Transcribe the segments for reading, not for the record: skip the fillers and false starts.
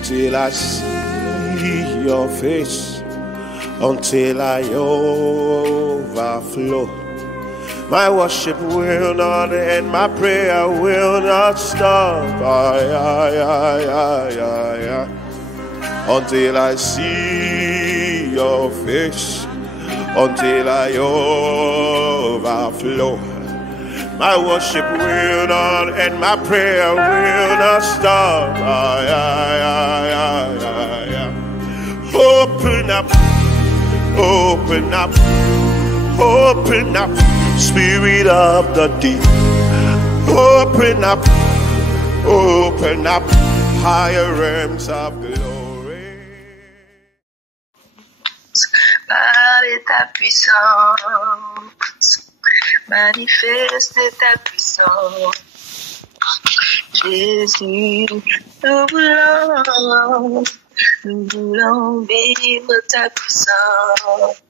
until I see your face, until I overflow. My worship will not end, my prayer will not stop. Until I see your face, until I overflow. My worship will not end, my prayer will not stop. Open up, open up, open up, Spirit of the deep. Open up, higher realms of glory. Par ta puissance, manifeste ta puissance. Jésus, nous voulons vivre ta puissance.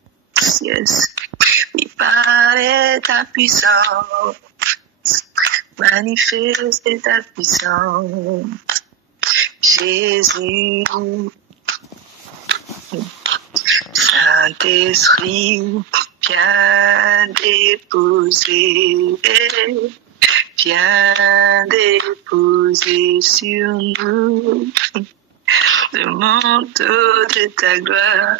Yes. Oui, par ta puissance, manifeste ta puissance. Jésus, Saint-Esprit, viens déposer sur nous le manteau de ta gloire.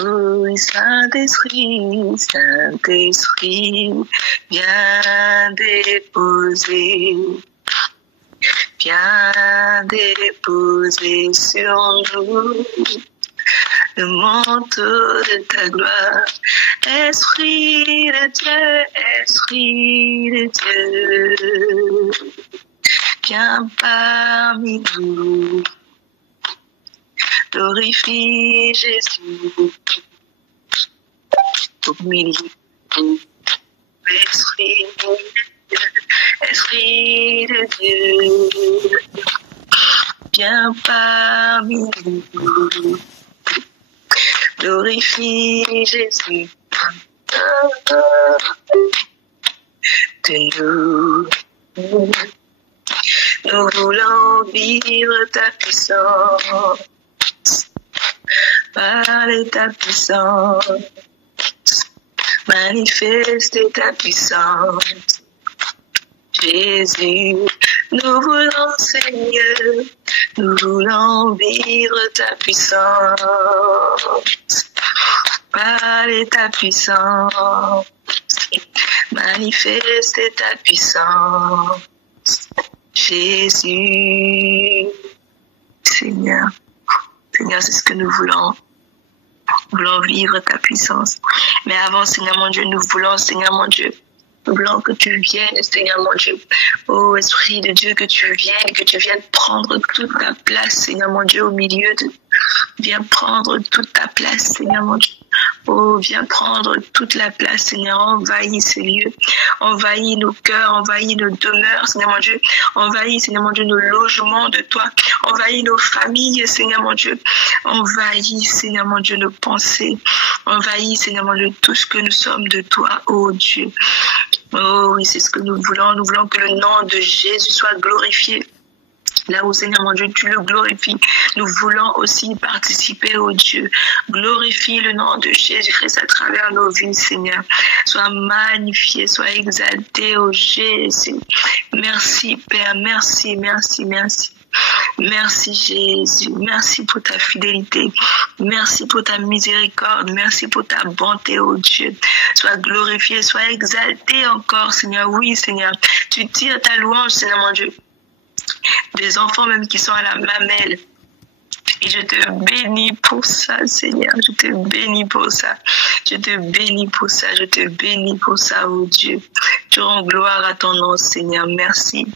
Oh, Saint-Esprit, viens déposer sur nous le manteau de ta gloire. Esprit de Dieu, viens parmi nous, glorifie Jésus au milieu. Esprit de Dieu, viens parmi nous, glorifie Jésus de nous. Nous voulons vivre ta puissance, parler ta puissance, manifester ta puissance. Jésus, nous voulons, Seigneur, nous voulons vivre ta puissance, parler ta puissance, manifester ta puissance. Jésus, Seigneur, c'est ce que nous voulons. Nous voulons vivre ta puissance. Mais avant, Seigneur mon Dieu, nous voulons, Seigneur mon Dieu, nous voulons que tu viennes, Seigneur mon Dieu. Oh, Esprit de Dieu, que tu viennes prendre toute ta place, Seigneur mon Dieu, au milieu de... Viens prendre toute ta place, Seigneur mon Dieu. Oh, viens prendre toute la place, Seigneur. Envahis ces lieux. Envahis nos cœurs, envahis nos demeures, Seigneur mon Dieu. Envahis, Seigneur mon Dieu, nos logements de toi. Envahis nos familles, Seigneur mon Dieu. Envahis, Seigneur mon Dieu, nos pensées. Envahis, Seigneur mon Dieu, tout ce que nous sommes de toi, oh Dieu. Oh oui, c'est ce que nous voulons. Nous voulons que le nom de Jésus soit glorifié. Là où, Seigneur mon Dieu, tu le glorifies, nous voulons aussi participer, oh Dieu. Glorifie le nom de Jésus-Christ à travers nos vies, Seigneur. Sois magnifié, sois exalté, oh Jésus. Merci, Père, merci. Merci Jésus, merci pour ta fidélité, merci pour ta miséricorde, merci pour ta bonté, oh Dieu. Sois glorifié, sois exalté encore, Seigneur. Oui, Seigneur, tu tires ta louange, Seigneur mon Dieu. Des enfants même qui sont à la mamelle. Et je te bénis pour ça, Seigneur. Je te bénis pour ça. Je te bénis pour ça. Je te bénis pour ça, oh Dieu. Je rends gloire à ton nom, Seigneur. Merci.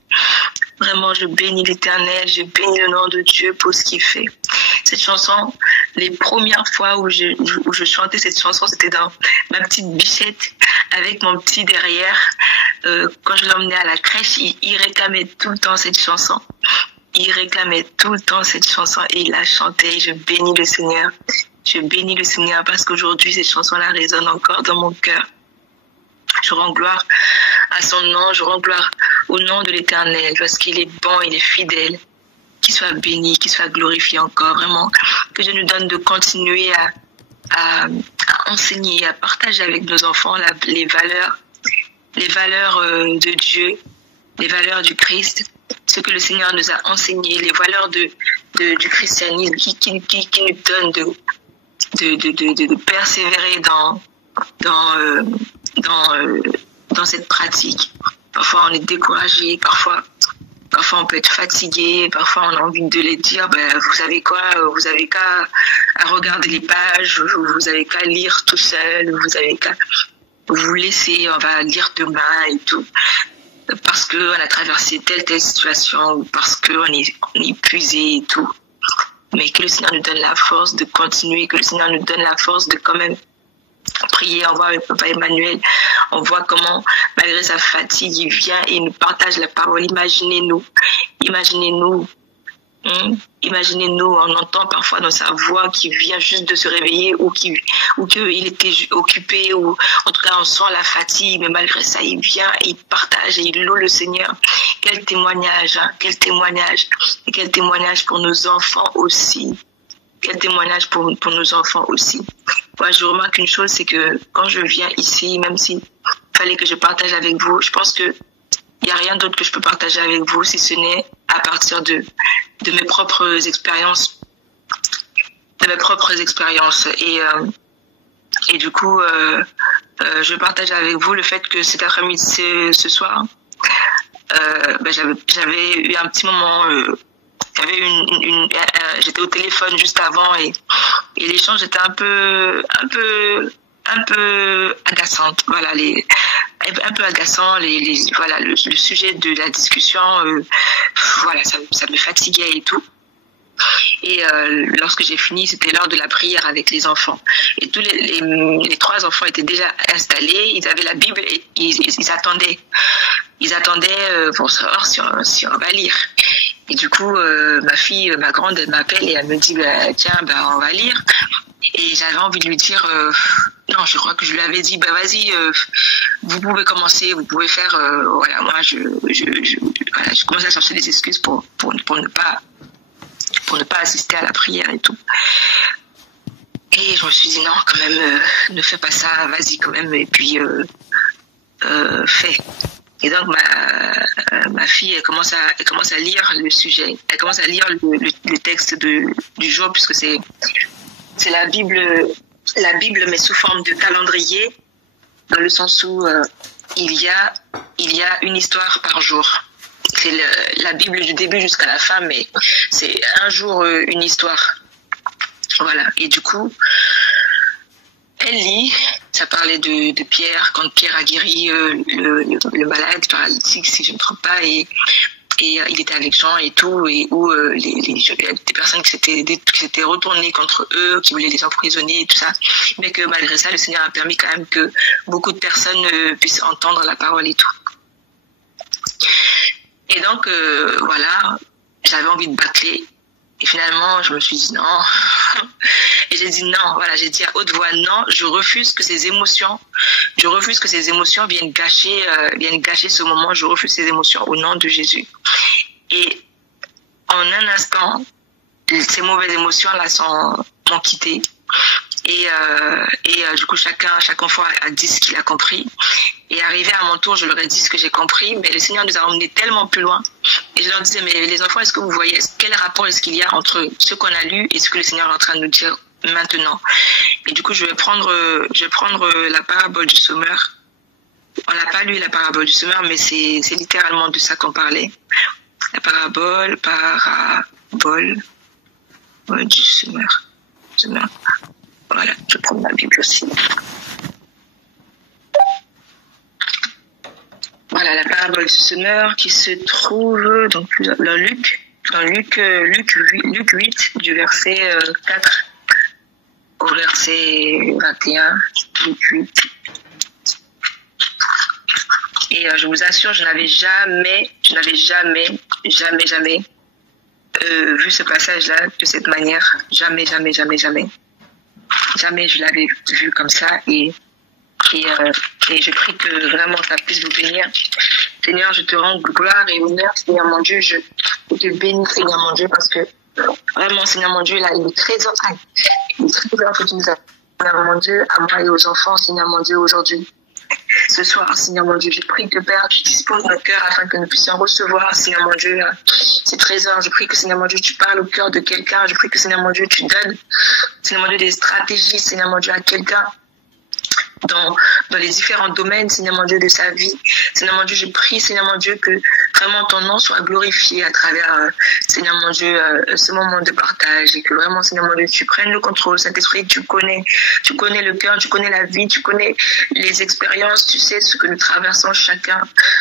Vraiment, je bénis l'Éternel. Je bénis le nom de Dieu pour ce qu'il fait. Cette chanson, les premières fois où je chantais cette chanson, c'était dans ma petite bichette avec mon petit derrière. Quand je l'emmenais à la crèche, il réclamait tout le temps cette chanson. Il réclamait tout le temps cette chanson et il la chantait. Je bénis le Seigneur. Je bénis le Seigneur parce qu'aujourd'hui, cette chanson-là résonne encore dans mon cœur. Je rends gloire à son nom. Je rends gloire au nom de l'Éternel parce qu'il est bon, il est fidèle. qu'il soit béni, qu'il soit glorifié encore, vraiment. Que Dieu nous donne de continuer à enseigner, à partager avec nos enfants les valeurs de Dieu, les valeurs du Christ, ce que le Seigneur nous a enseigné, les valeurs du christianisme qui nous donne de persévérer dans cette pratique. Parfois on est découragé, parfois on peut être fatigué, parfois on a envie de les dire, vous savez quoi, vous avez qu'à regarder les pages, vous avez qu'à lire tout seul, vous avez qu'à vous laisser, on va lire demain et tout. Parce qu'on a traversé telle situation, ou parce qu'on est épuisé et tout. Mais que le Seigneur nous donne la force de continuer, que le Seigneur nous donne la force de quand même prier. On voit avec Papa Emmanuel, on voit comment, malgré sa fatigue, il vient et il nous partage la parole. Imaginez-nous, on entend parfois dans sa voix qu'il vient juste de se réveiller ou qu'il était occupé, ou en tout cas on sent la fatigue, mais malgré ça il vient et il partage et il loue le Seigneur. Quel témoignage, hein, quel témoignage pour nos enfants aussi. Quel témoignage pour nos enfants aussi. Moi je remarque une chose, c'est que quand je viens ici, même s'il fallait que je partage avec vous, je pense que il n'y a rien d'autre que je peux partager avec vous si ce n'est à partir de mes propres expériences. Et du coup, je partage avec vous le fait que cet après-midi, ce soir, j'avais eu un petit moment, j'étais au téléphone juste avant et l'échange était un peu agaçante, voilà, un peu agaçant, voilà, le sujet de la discussion, voilà, ça me fatiguait et tout. Et lorsque j'ai fini, c'était l'heure de la prière avec les enfants. Et tous les 3 enfants étaient déjà installés, ils avaient la Bible et ils attendaient. Pour savoir si on va lire. Et du coup, ma grande, elle m'appelle et elle me dit, tiens, on va lire. Et j'avais envie de lui dire, non, je crois que je lui avais dit, vas-y, vous pouvez commencer, vous pouvez faire, voilà, moi, je commençais à chercher des excuses pour ne pas assister à la prière et tout. Et je me suis dit, non, quand même, ne fais pas ça, vas-y quand même, et puis, fais. Et donc, ma fille, elle commence à lire le sujet, elle commence à lire le texte du jour, puisque c'est la Bible, mais sous forme de calendrier, dans le sens où il y a une histoire par jour. C'est la Bible du début jusqu'à la fin, mais c'est un jour une histoire. Voilà. Et du coup, elle lit. Ça parlait de Pierre, quand Pierre a guéri le malade paralytique, si je ne me trompe pas, et il était avec Jean et tout, et où des personnes qui s'étaient retournées contre eux, qui voulaient les emprisonner et tout ça, mais que malgré ça, le Seigneur a permis quand même que beaucoup de personnes puissent entendre la parole et tout. Et donc, voilà, j'avais envie de bâcler. Et finalement, je me suis dit non. Et j'ai dit non, voilà, j'ai dit à haute voix non, je refuse que ces émotions viennent gâcher ce moment, je refuse ces émotions au nom de Jésus. Et en un instant, ces mauvaises émotions-là m'ont quitté. Et du coup, chaque enfant a dit ce qu'il a compris. Et arrivé à mon tour, je leur ai dit ce que j'ai compris, mais le Seigneur nous a emmenés tellement plus loin. Et je leur disais, mais les enfants, est-ce que vous voyez, quel rapport est-ce qu'il y a entre ce qu'on a lu et ce que le Seigneur est en train de nous dire maintenant? Et du coup, je vais prendre la parabole du sommeur. On n'a pas lu la parabole du sommeur, mais c'est littéralement de ça qu'on parlait. La parabole du sommeur. Voilà, je prends ma Bible aussi. Voilà, la parabole du semeur qui se trouve dans Luc 8, du verset 4 au verset 21, Luc 8. Et je vous assure, je n'avais jamais vu ce passage-là de cette manière. Jamais je l'avais vu comme ça. Et je prie que vraiment ça puisse vous bénir. Seigneur, je te rends gloire et honneur. Seigneur mon Dieu, Je te bénis, Seigneur mon Dieu, parce que vraiment, Seigneur mon Dieu, là, le trésor que tu nous as, Seigneur mon Dieu, à moi et aux enfants, Seigneur mon Dieu, aujourd'hui. Ce soir, Seigneur mon Dieu, je prie que Père, tu disposes notre cœur afin que nous puissions recevoir, Seigneur mon Dieu, ces trésors. Je prie que, Seigneur mon Dieu, tu parles au cœur de quelqu'un. Je prie que, Seigneur mon Dieu, tu donnes, Seigneur mon Dieu, des stratégies, Seigneur mon Dieu, à quelqu'un. Dans les différents domaines, Seigneur mon Dieu, de sa vie. Seigneur mon Dieu, je prie, Seigneur mon Dieu, que vraiment ton nom soit glorifié à travers, Seigneur mon Dieu, ce moment de partage et que vraiment, Seigneur mon Dieu, tu prennes le contrôle. Saint-Esprit, tu connais le cœur, tu connais la vie, tu connais les expériences, tu sais ce que nous traversons chacun,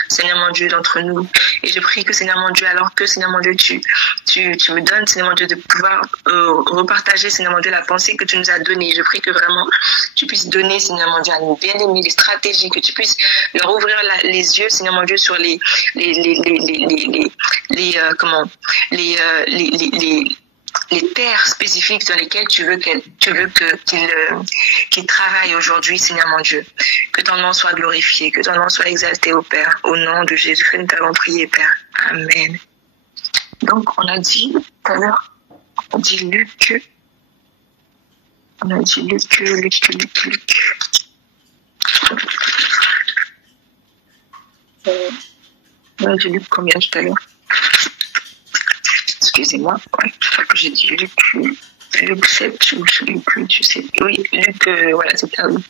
Seigneur mon Dieu, d'entre nous. Et je prie que, Seigneur mon Dieu, alors que, Seigneur mon Dieu, tu me donnes, Seigneur mon Dieu, de pouvoir repartager, Seigneur mon Dieu, la pensée que tu nous as donnée. Je prie que vraiment, tu puisses donner, Seigneur mon Dieu, à nos bien-aimés, les stratégies, que tu puisses leur ouvrir les yeux, Seigneur mon Dieu, sur les terres spécifiques dans lesquelles tu veux qu'ils travaillent aujourd'hui, Seigneur mon Dieu. Que ton nom soit glorifié, que ton nom soit exalté, au Père. Au nom de Jésus que nous t'avons prié, Père. Amen. Donc, on a dit tout à l'heure, on a dit Luc. On a dit Luc. On a dit Luc combien tout à l'heure? Excusez-moi, ouais, je crois que j'ai dit Luc 7 ou Luc 8, je sais. Oui, Luc, voilà, c'est ça, oui.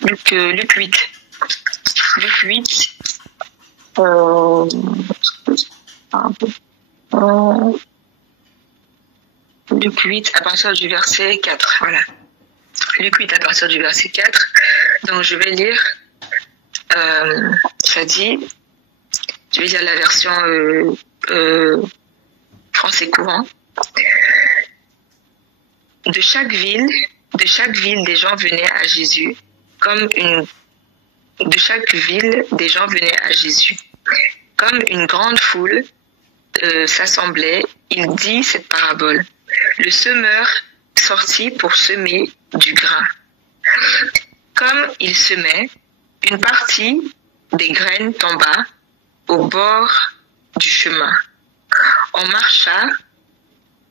Luc 8. Luc 8. Luc 8 à partir du verset 4, voilà. Luc 8 à partir du verset 4. Donc je vais lire, ça dit, je vais lire la version français courant. De chaque ville, des gens venaient à Jésus, de chaque ville, des gens venaient à Jésus. Comme une grande foule s'assemblait, il dit cette parabole. Le semeur sortit pour semer du grain. Comme il semait, une partie des graines tomba au bord du chemin. On marcha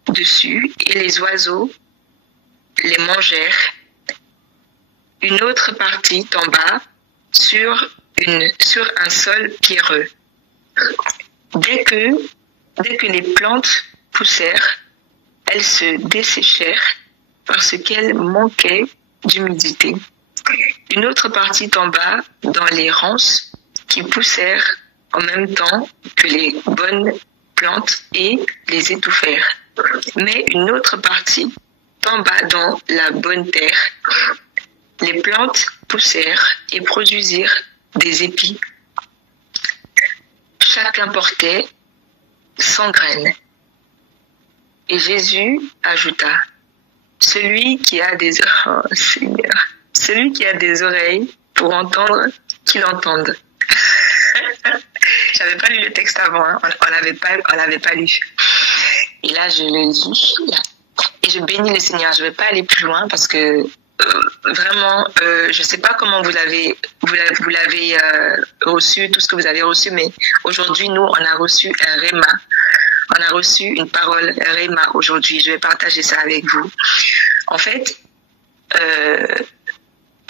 dessus et les oiseaux les mangèrent. Une autre partie tomba sur un sol pierreux. Dès que les plantes poussèrent, elles se desséchèrent parce qu'elles manquaient d'humidité. Une autre partie tomba dans les ronces qui poussèrent en même temps que les bonnes plantes et les étouffèrent. Mais une autre partie tomba dans la bonne terre. Les plantes poussèrent et produisirent des épis. Chacun portait 100 graines. Et Jésus ajouta, celui qui a des oreilles pour entendre, qu'il entende. J'avais pas lu le texte avant, hein. On l'avait pas lu. Et là, je le lis. Et je bénis le Seigneur. Je vais pas aller plus loin parce que vraiment, je sais pas comment vous l'avez reçu, tout ce que vous avez reçu, mais aujourd'hui, nous, on a reçu un réma. On a reçu une parole réma aujourd'hui. Je vais partager ça avec vous. En fait,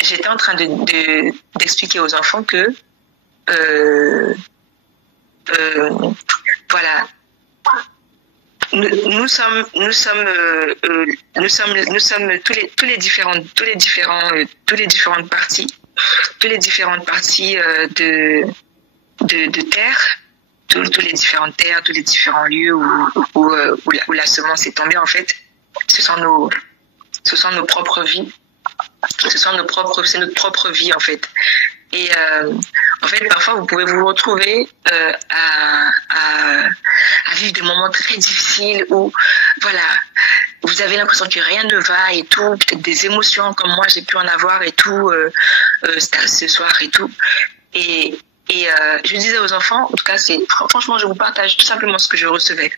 j'étais en train d'expliquer aux enfants que voilà, nous sommes tous les différentes parties de terre, tous les différentes terres, tous les différents lieux où la semence est tombée. En fait, ce sont nos propres vies. C'est notre propre vie, en fait. Et en fait, parfois, vous pouvez vous retrouver à vivre des moments très difficiles où, voilà, vous avez l'impression que rien ne va et tout, peut-être des émotions comme moi, j'ai pu en avoir et tout, ce soir et tout. Et je disais aux enfants, en tout cas, franchement, je vous partage tout simplement ce que je recevais.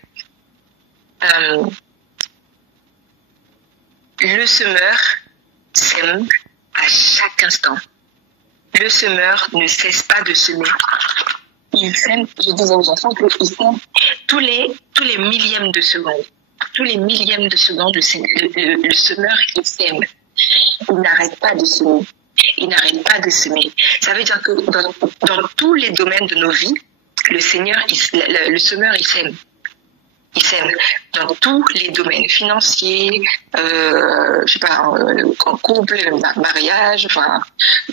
Le semeur sème à chaque instant. Le semeur ne cesse pas de semer. ils sèment, je disais aux enfants qu'ils sèment tous les millièmes de seconde. Tous les millièmes de seconde, le semeur, il sème. Il n'arrête pas de semer. Il n'arrête pas de semer. Ça veut dire que dans tous les domaines de nos vies, le semeur, il sème. Il sème dans tous les domaines financiers, je sais pas, couple, mariage, enfin,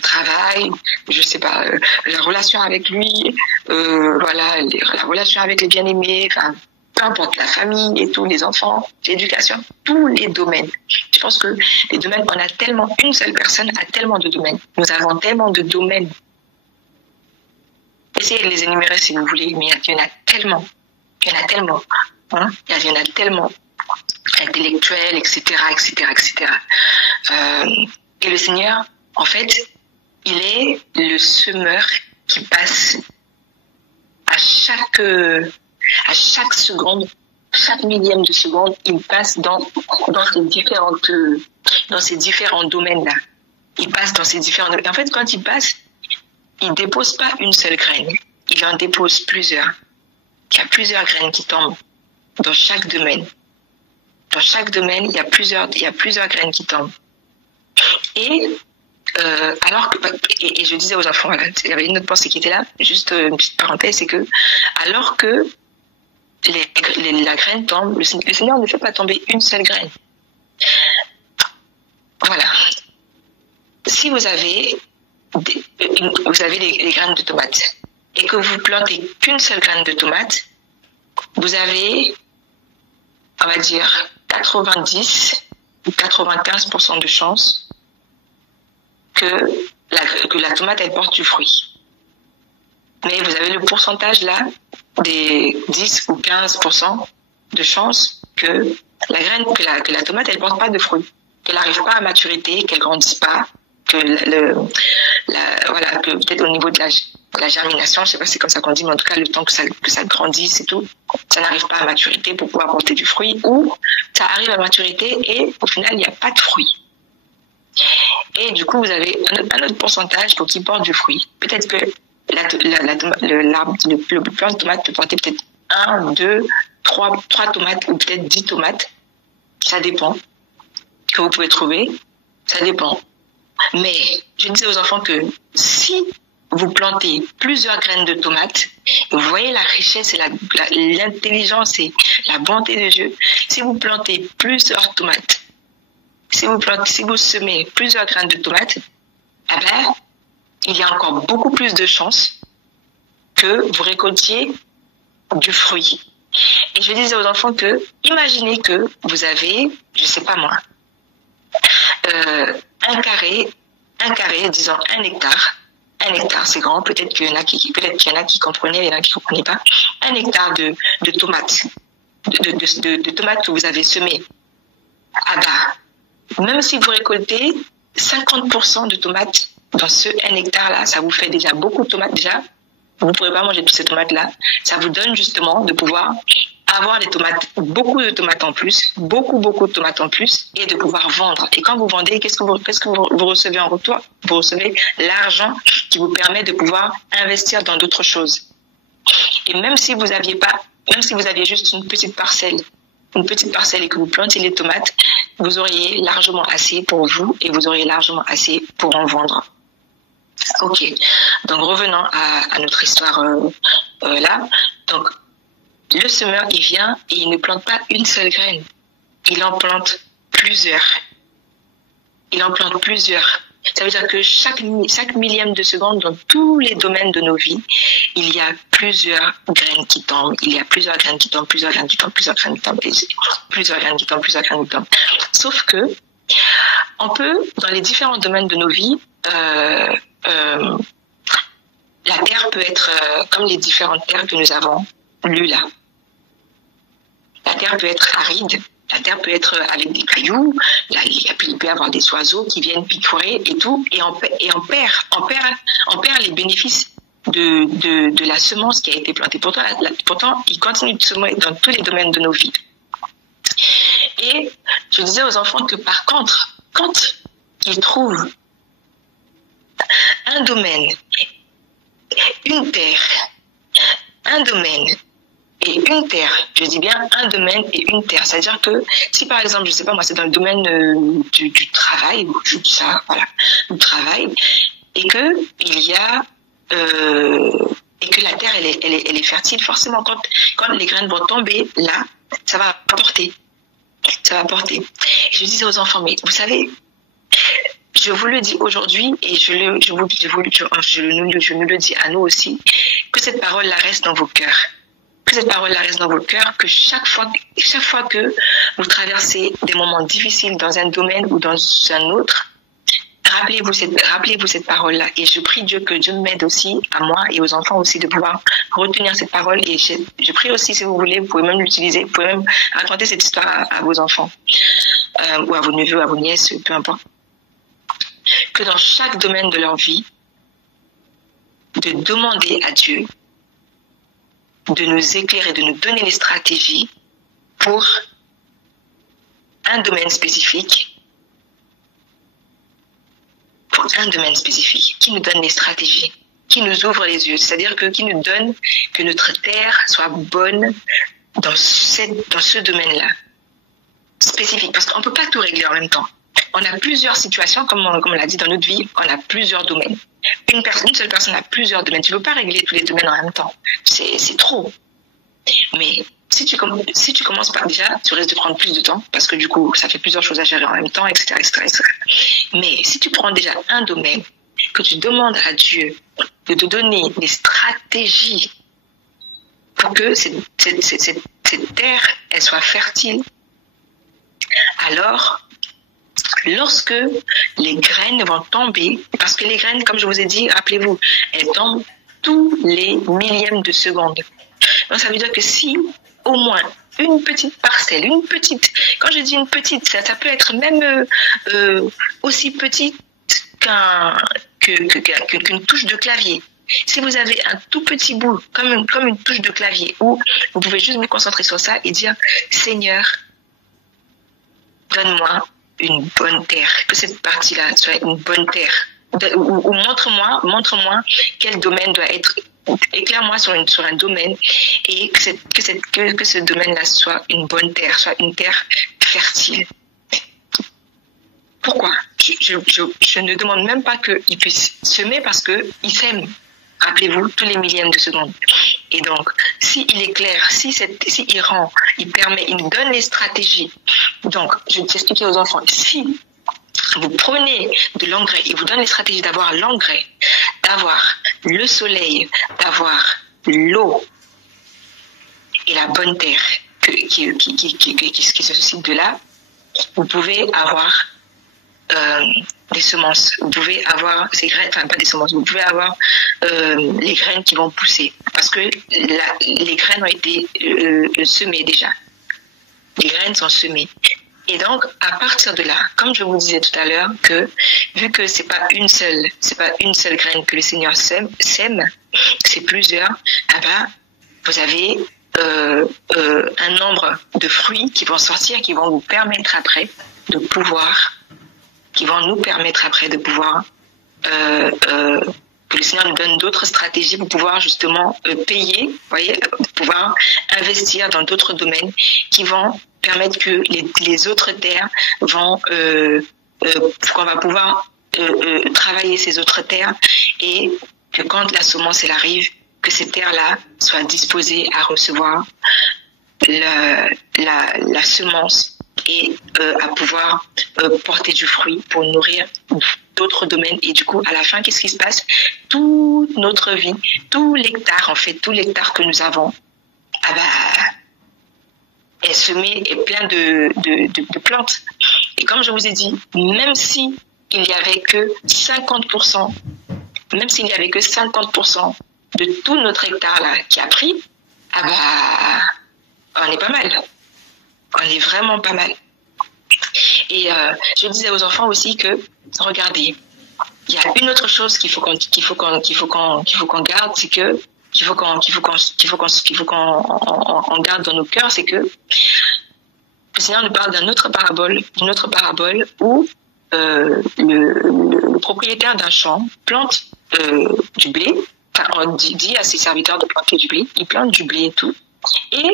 travail, je sais pas, la relation avec lui, voilà, la relation avec les bien-aimés, enfin, peu importe, la famille et tout, les enfants, l'éducation, tous les domaines. Je pense que les domaines, on a tellement, une seule personne a tellement de domaines. Nous avons tellement de domaines. Essayez de les énumérer si vous voulez, mais il y en a tellement. Il y en a tellement. Hein? Il y en a tellement. Intellectuels, etc., etc., etc. Et le Seigneur, en fait, il est le semeur qui passe à chaque seconde, chaque millième de seconde, il passe dans ces différents domaines-là. Il passe dans ces différents domaines. En fait, quand il passe, il dépose pas une seule graine. Il en dépose plusieurs. Il y a plusieurs graines qui tombent dans chaque domaine. Dans chaque domaine, il y a plusieurs graines qui tombent. Et et je disais aux enfants, voilà, il y avait une autre pensée qui était là, juste une petite parenthèse, c'est que alors que la graine tombe, le Seigneur ne fait pas tomber une seule graine. Voilà. Si vous avez les graines de tomates et que vous plantez qu'une seule graine de tomate, vous avez, on va dire, 90 ou 95% de chances que la tomate, elle porte du fruit. Mais vous avez le pourcentage là des 10 ou 15% de chances que la tomate, elle porte pas de fruit, qu'elle n'arrive pas à maturité, qu'elle grandisse pas, que que peut-être au niveau de la germination, je sais pas si c'est comme ça qu'on dit, mais en tout cas le temps que ça grandisse et tout, ça n'arrive pas à maturité pour pouvoir porter du fruit, ou ça arrive à maturité et au final il n'y a pas de fruit. Et du coup vous avez un autre pourcentage pour qui porte du fruit. Peut-être que le plant de tomate peut porter peut-être 1, 2, 3 tomates ou peut-être 10 tomates. Ça dépend. Que vous pouvez trouver. Ça dépend. Mais je disais aux enfants que si vous plantez plusieurs graines de tomates, vous voyez la richesse et l'intelligence et la bonté de Dieu. Si vous plantez plusieurs tomates, si vous semez plusieurs graines de tomates, il y a encore beaucoup plus de chances que vous récoltiez du fruit. Et je disais aux enfants que, imaginez que vous avez, je sais pas moi, un carré, disons 1 hectare. 1 hectare, c'est grand. Peut-être qu'il y en a qui comprenaient, il y en a qui comprenaient pas. 1 hectare de tomates, de tomates que vous avez semées. Même si vous récoltez 50% de tomates dans ce 1 hectare-là, ça vous fait déjà beaucoup de tomates déjà. Vous ne pourrez pas manger toutes ces tomates-là. Ça vous donne justement de pouvoir avoir des tomates, beaucoup de tomates en plus, beaucoup de tomates en plus, et de pouvoir vendre. Et quand vous vendez, qu'est-ce que vous recevez en retour? Vous recevez l'argent qui vous permet de pouvoir investir dans d'autres choses. Et même si vous aviez juste une petite parcelle et que vous plantiez les tomates, vous auriez largement assez pour vous et vous auriez largement assez pour en vendre. Ok, donc revenons à notre histoire là. Donc, le semeur, il vient et il ne plante pas une seule graine. Il en plante plusieurs. Ça veut dire que chaque millième de seconde, dans tous les domaines de nos vies, il y a plusieurs graines qui tombent. Sauf que, on peut, dans les différents domaines de nos vies, la terre peut être comme les différentes terres que nous avons lues là. La terre peut être aride, la terre peut être avec des cailloux, il peut y avoir des oiseaux qui viennent picorer et tout, et on perd les bénéfices de la semence qui a été plantée. Pourtant, il continue de semer dans tous les domaines de nos vies. Et je disais aux enfants que par contre, quand ils trouvent un domaine, une terre, un domaine et une terre. Je dis bien un domaine et une terre. C'est-à-dire que si par exemple, je sais pas moi, c'est dans le domaine du travail, ou du travail, et que il y a et que la terre elle est fertile, forcément quand les graines vont tomber là, ça va porter. Ça va porter. Et je disais aux enfants, mais vous savez, je vous le dis aujourd'hui et je nous le dis à nous aussi, que cette parole-là reste dans vos cœurs. Que cette parole-là reste dans vos cœurs, que chaque fois que vous traversez des moments difficiles dans un domaine ou dans un autre, rappelez-vous cette parole-là. Et je prie Dieu que Dieu m'aide aussi, à moi et aux enfants aussi, de pouvoir retenir cette parole. Et je prie aussi, si vous voulez, vous pouvez même l'utiliser, vous pouvez même raconter cette histoire à vos enfants, ou à vos neveux, à vos nièces, peu importe. Que dans chaque domaine de leur vie, de demander à Dieu de nous éclairer, de nous donner les stratégies pour un domaine spécifique, qui nous donne les stratégies, qui nous ouvre les yeux, c'est-à-dire qui nous donne que notre terre soit bonne dans ce domaine-là, spécifique, parce qu'on ne peut pas tout régler en même temps. On a plusieurs situations, comme on l'a dit dans notre vie, on a plusieurs domaines. Une seule personne a plusieurs domaines. Tu ne peux pas régler tous les domaines en même temps. C'est trop. Mais si tu commences par déjà, tu risques de prendre plus de temps, parce que du coup, ça fait plusieurs choses à gérer en même temps, etc., etc., etc. Mais si tu prends déjà un domaine, que tu demandes à Dieu de te donner des stratégies pour que cette terre, elle soit fertile, alors, lorsque les graines vont tomber, parce que les graines, comme je vous ai dit, rappelez-vous, elles tombent tous les millièmes de seconde. Donc ça veut dire que si au moins une petite parcelle, quand je dis une petite, ça peut être même aussi petite qu'une touche de clavier. Si vous avez un tout petit bout, comme une touche de clavier, où vous pouvez juste vous concentrer sur ça et dire « Seigneur, donne-moi une bonne terre, que cette partie-là soit une bonne terre. Ou montre-moi quel domaine doit être, éclaire-moi sur un domaine et que ce domaine-là soit une bonne terre, soit une terre fertile. » Pourquoi ? Je ne demande même pas qu'il puisse semer parce qu'il sème. Rappelez-vous, tous les millièmes de seconde. Et donc, s'il éclaire, il rend, il permet, il nous donne les stratégies. Donc, je vais t'expliquer aux enfants, si vous prenez de l'engrais, il vous donne les stratégies d'avoir l'engrais, d'avoir le soleil, d'avoir l'eau et la bonne terre qui se suscite de là, vous pouvez avoir des semences, vous pouvez avoir ces graines, enfin pas des semences, vous pouvez avoir les graines qui vont pousser parce que les graines ont été semées déjà. Les graines sont semées. Et donc, à partir de là, comme je vous disais tout à l'heure, que vu que c'est pas une seule graine que le Seigneur sème, c'est plusieurs, vous avez un nombre de fruits qui vont sortir, qui vont vous permettre après de pouvoir que le Seigneur nous donne d'autres stratégies pour pouvoir justement payer, voyez, pouvoir investir dans d'autres domaines qui vont permettre que les autres terres vont, qu'on va pouvoir travailler ces autres terres et que quand la semence elle arrive, que ces terres-là soient disposées à recevoir la semence et à pouvoir porter du fruit pour nourrir d'autres domaines. Et du coup, à la fin, qu'est-ce qui se passe ? Toute notre vie, tout l'hectare que nous avons, est semé et plein de plantes. Et comme je vous ai dit, même si il n'y avait que 50%, de tout notre hectare là qui a pris, on est pas mal. On est vraiment pas mal. Et je disais aux enfants aussi que, regardez, il y a une autre chose qu'il faut qu'on garde, c'est que qu'il faut qu'on garde dans nos cœurs, c'est que le Seigneur nous parle d'une autre parabole où le propriétaire d'un champ plante du blé on dit à ses serviteurs de planter du blé. Ils plantent du blé et tout. Et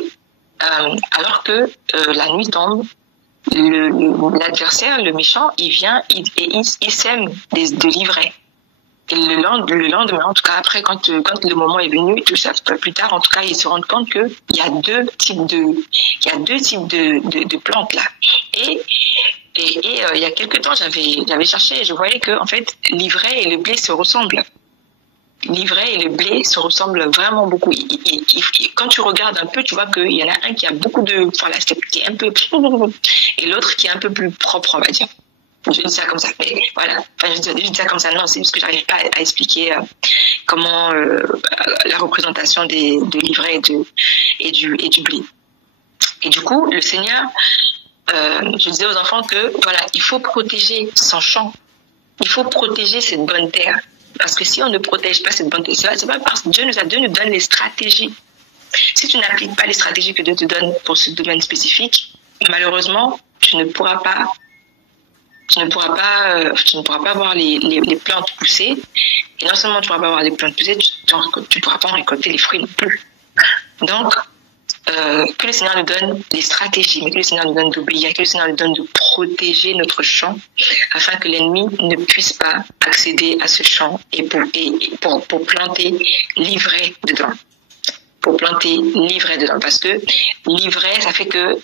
alors que la nuit tombe, l'adversaire, le méchant, il vient et il sème de l'ivraie. Et le lendemain, en tout cas après, quand le moment est venu, tout ça, plus tard, en tout cas, ils se rendent compte que il y a deux types de plantes là. Et il y a quelque temps, j'avais cherché et je voyais que en fait, l'ivraie et le blé se ressemblent. L'ivraie et le blé se ressemblent vraiment beaucoup. Quand tu regardes un peu, tu vois qu'il y en a un qui a beaucoup de, voilà, qui est un peu, et l'autre qui est un peu plus propre, on va dire. Je dis ça comme ça, mais voilà. Enfin, je dis ça comme ça, non, c'est parce que j'arrive pas à expliquer comment la représentation de l'ivraie et du blé. Et du coup, le Seigneur, je disais aux enfants que voilà, il faut protéger son champ, il faut protéger cette bonne terre. Parce que si on ne protège pas cette bonne terre, c'est pas parce que Dieu nous donne les stratégies. Si tu n'appliques pas les stratégies que Dieu te donne pour ce domaine spécifique, malheureusement, tu ne pourras pas voir les plantes pousser. Et non seulement tu ne pourras pas voir les plantes pousser, tu ne pourras pas en récolter les fruits non plus. Donc, que le Seigneur nous donne les stratégies, mais que le Seigneur nous donne d'obéir, que le Seigneur nous donne de protéger notre champ, afin que l'ennemi ne puisse pas accéder à ce champ et pour planter l'ivraie dedans. Pour planter l'ivraie dedans. Parce que l'ivraie, ça fait que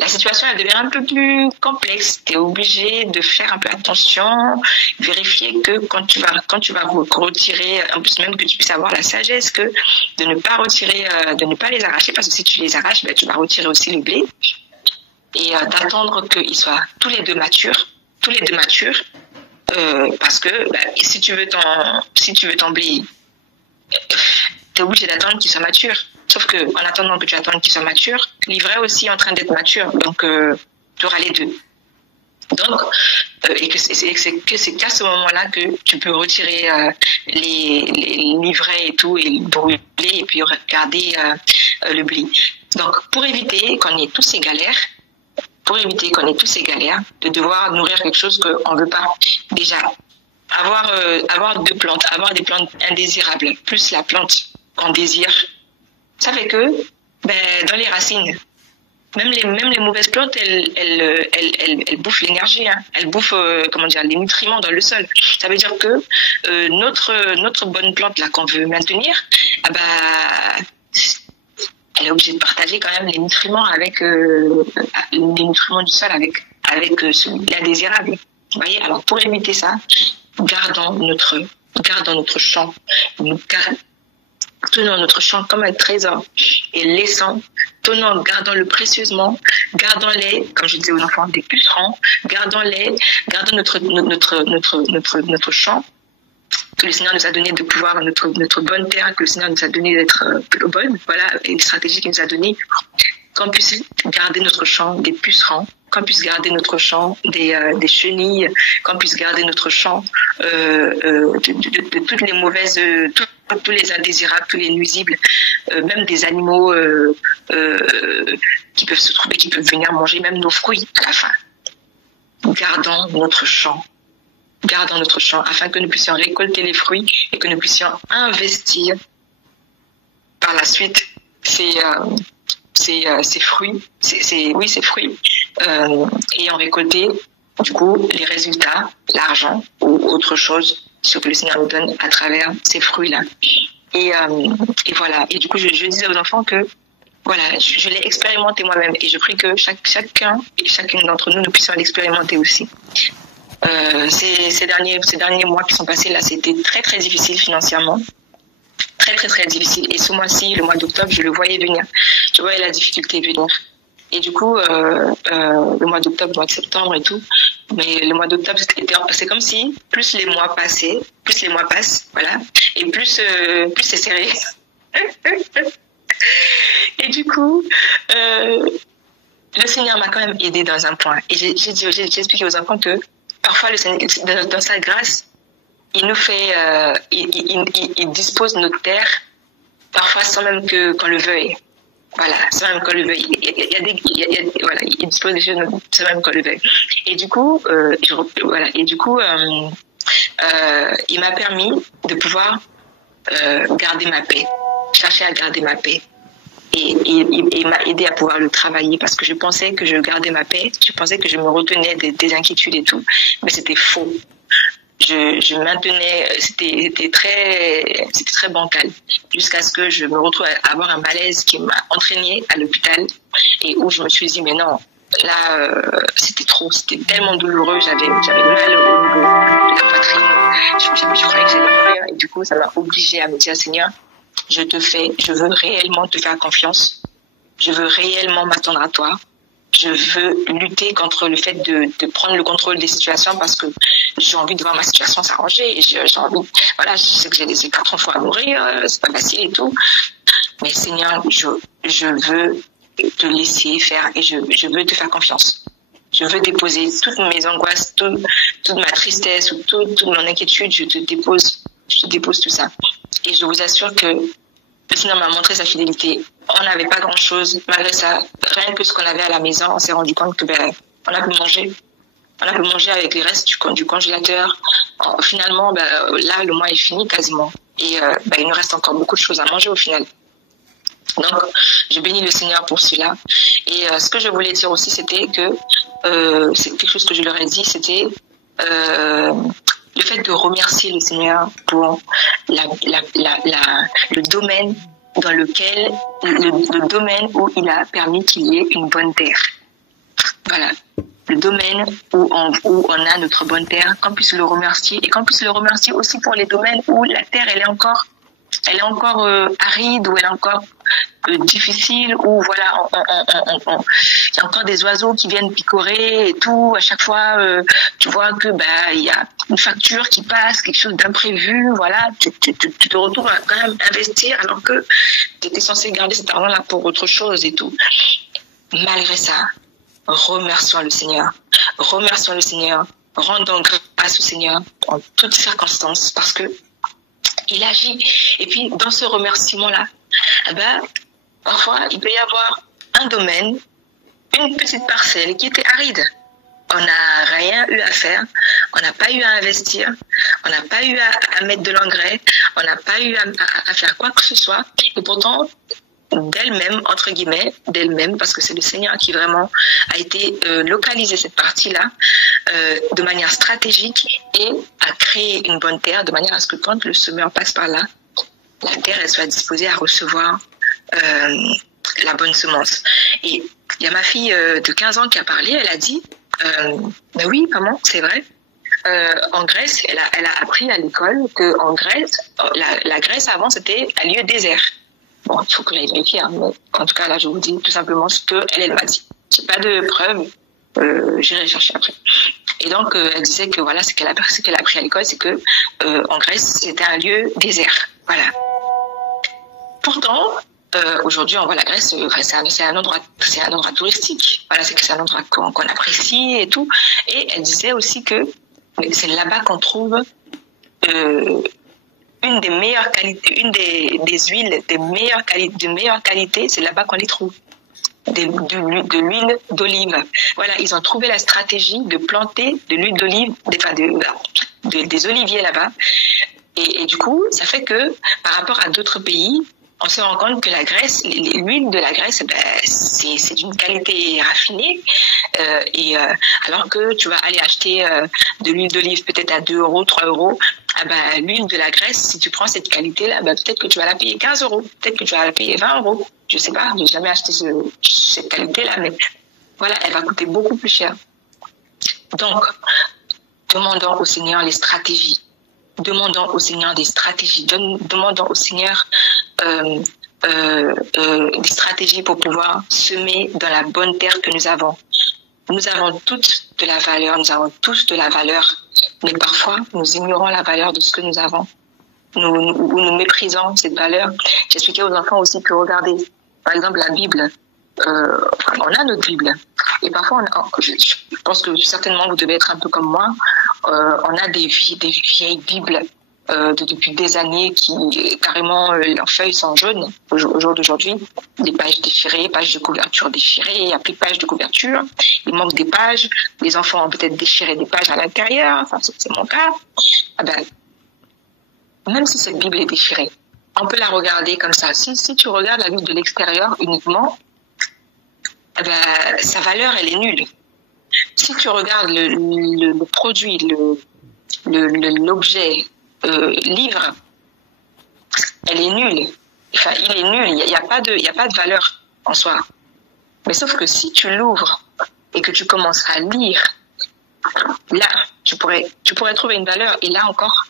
la situation, elle devient un peu plus complexe. Tu es obligé de faire un peu attention, vérifier que quand tu vas retirer, en plus même que tu puisses avoir la sagesse que de ne pas retirer, de ne pas les arracher, parce que si tu les arraches, tu vas retirer aussi le blé. Et d'attendre qu'ils soient tous les deux matures, parce que si tu veux ton blé, tu es obligé d'attendre qu'il soit mature. Sauf que en attendant que tu attendes qu'il soit mature, l'ivraie aussi est en train d'être mature. Donc, tu auras les deux. Donc, et que c'est qu'à ce moment-là que tu peux retirer l'ivraie et tout, et le brûler, et puis garder le blé. Donc, pour éviter qu'on ait tous ces galères, de devoir nourrir quelque chose qu'on ne veut pas, déjà, avoir des plantes indésirables, plus la plante qu'on désire, ça fait que dans les racines, même les mauvaises plantes, elles bouffent l'énergie, hein. Elles bouffent les nutriments dans le sol. Ça veut dire que notre bonne plante là qu'on veut maintenir, elle est obligée de partager quand même les nutriments avec les nutriments du sol avec l'indésirable. Vous voyez, alors pour éviter ça, gardons notre champ, tenons notre champ comme un trésor et gardons-le précieusement, gardons-les, comme je disais aux enfants, des pucerons, gardons notre champ que le Seigneur nous a donné de pouvoir, notre bonne terre que le Seigneur nous a donné d'être bonne, voilà, et les stratégies qu'il nous a données, qu'on puisse garder notre champ des pucerons, qu'on puisse garder notre champ des chenilles, qu'on puisse garder notre champ de toutes les mauvaises, tous les indésirables, tous les nuisibles, même des animaux qui peuvent se trouver, qui peuvent venir manger même nos fruits à la fin. Gardons notre champ afin que nous puissions récolter les fruits et que nous puissions investir par la suite ces fruits, et en récolter du coup les résultats, l'argent ou autre chose, ce que le Seigneur nous donne à travers ces fruits-là. Et voilà. Et du coup, je disais aux enfants que voilà, je l'ai expérimenté moi-même et je prie que chacun et chacune d'entre nous puissions l'expérimenter aussi. Ces derniers mois qui sont passés là, c'était très très difficile financièrement. Très très très difficile. Et ce mois-ci, le mois d'octobre, je le voyais venir. Je voyais la difficulté venir. Et du coup, le mois d'octobre, le mois de septembre et tout, mais le mois d'octobre, c'est comme si plus les mois passent, voilà, et plus c'est serré. Et du coup, le Seigneur m'a quand même aidé dans un point. Et j'ai expliqué aux enfants que parfois, le Seigneur, dans sa grâce, il nous fait, il dispose notre terre, parfois sans même qu'on le veuille. Voilà, sans même qu'on le veuille. Il dispose des choses sans même qu'on le veuille. Et du coup, il m'a permis de pouvoir garder ma paix, chercher à garder ma paix. Et il m'a aidé à pouvoir le travailler parce que je pensais que je gardais ma paix, je pensais que je me retenais des inquiétudes et tout, mais c'était faux. Je maintenais, c'était très bancal, jusqu'à ce que je me retrouve à avoir un malaise qui m'a entraînée à l'hôpital et où je me suis dit mais non, là c'était trop, c'était tellement douloureux, j'avais mal au niveau de la poitrine, je croyais que j'allais mourir et du coup ça m'a obligée à me dire Seigneur, je veux réellement te faire confiance, je veux réellement m'attendre à toi. Je veux lutter contre le fait de prendre le contrôle des situations parce que j'ai envie de voir ma situation s'arranger. J'ai envie, voilà, je sais que j'ai des 4 fois à mourir, c'est pas facile et tout. Mais Seigneur, je veux te laisser faire et je veux te faire confiance. Je veux déposer toutes mes angoisses, toute ma tristesse ou toute mon inquiétude, je dépose tout ça. Et je vous assure que le Seigneur m'a montré sa fidélité. On n'avait pas grand-chose. Malgré ça, rien que ce qu'on avait à la maison, on s'est rendu compte que on a pu manger. On a pu manger avec les restes du congélateur. Finalement, là, le mois est fini quasiment. Et il nous reste encore beaucoup de choses à manger au final. Donc, je bénis le Seigneur pour cela. Et ce que je voulais dire aussi, c'était que c'est quelque chose que je leur ai dit, c'était le fait de remercier le Seigneur pour le domaine dans lequel, le domaine où il a permis qu'il y ait une bonne terre. Voilà. Le domaine où on a notre bonne terre, qu'on puisse le remercier et qu'on puisse le remercier aussi pour les domaines où la terre, elle est encore aride, où elle est encore difficile, où voilà, il y a encore des oiseaux qui viennent picorer et tout. À chaque fois, tu vois que il y a une facture qui passe, quelque chose d'imprévu. Voilà, tu te retrouves à quand même investir alors que tu étais censé garder cet argent-là pour autre chose et tout. Malgré ça, remercions le Seigneur. Remercions le Seigneur. Rendons grâce au Seigneur en toutes circonstances parce que il agit. Et puis, dans ce remerciement-là, parfois, il peut y avoir un domaine, une petite parcelle qui était aride. On n'a rien eu à faire, on n'a pas eu à investir, on n'a pas eu à mettre de l'engrais, on n'a pas eu à faire quoi que ce soit. Et pourtant, d'elle-même, entre guillemets, parce que c'est le Seigneur qui vraiment a été localisé cette partie-là de manière stratégique et a créé une bonne terre de manière à ce que quand le semeur passe par là, la terre elle soit disposée à recevoir la bonne semence. Et il y a ma fille de 15 ans qui a parlé, elle a dit oui, maman, c'est vrai. En Grèce, elle a appris à l'école qu'en Grèce, la Grèce avant c'était un lieu désert. Bon, il faut que j'aille vérifier, hein, mais en tout cas, là, je vous dis tout simplement ce qu'elle m'a dit. J'ai pas de preuves, j'irai chercher après. Et donc, elle disait que voilà, ce qu'elle a appris à l'école, c'est que en Grèce, c'était un lieu désert. Voilà. Pourtant, aujourd'hui, on voit la Grèce, c'est un endroit touristique. Voilà, c'est un endroit qu'on apprécie et tout. Et elle disait aussi que c'est là-bas qu'on trouve une des meilleures qualités, une des huiles de meilleure qualité, c'est là-bas qu'on les trouve. De l'huile d'olive. Voilà, ils ont trouvé la stratégie de planter de l'huile d'olive, des oliviers là-bas. Et du coup, ça fait que par rapport à d'autres pays, on se rend compte que la Grèce, l'huile de la Grèce, c'est d'une qualité raffinée. Alors que tu vas aller acheter de l'huile d'olive peut-être à 2 €, 3 €, l'huile de la Grèce, si tu prends cette qualité-là, peut-être que tu vas la payer 15 €, peut-être que tu vas la payer 20 €. Je sais pas, j'ai jamais acheté cette qualité-là, mais voilà, elle va coûter beaucoup plus cher. Donc, demandons au Seigneur les stratégies. Demandons au Seigneur des stratégies. Demandons au Seigneur des stratégies pour pouvoir semer dans la bonne terre que nous avons. Nous avons toutes de la valeur, nous avons tous de la valeur, mais parfois nous ignorons la valeur de ce que nous avons. Nous méprisons cette valeur. J'expliquais aux enfants aussi que regardez, par exemple la Bible, on a notre Bible. Et parfois, je pense que certainement vous devez être un peu comme moi, on a des vieilles Bibles depuis des années qui carrément leurs feuilles sont jaunes au jour d'aujourd'hui, des pages déchirées, pages de couverture déchirées, il n'y a plus de pages de couverture, il manque des pages, les enfants ont peut-être déchiré des pages à l'intérieur, enfin c'est mon cas. même si cette Bible est déchirée, on peut la regarder comme ça. Si tu regardes la Bible de l'extérieur uniquement, eh ben, sa valeur, elle est nulle. Si tu regardes le produit, l'objet, livre, elle est nulle. Enfin, il est nul. Il n'y a pas de valeur en soi. Mais sauf que si tu l'ouvres et que tu commences à lire, là, tu pourrais trouver une valeur. Et là encore,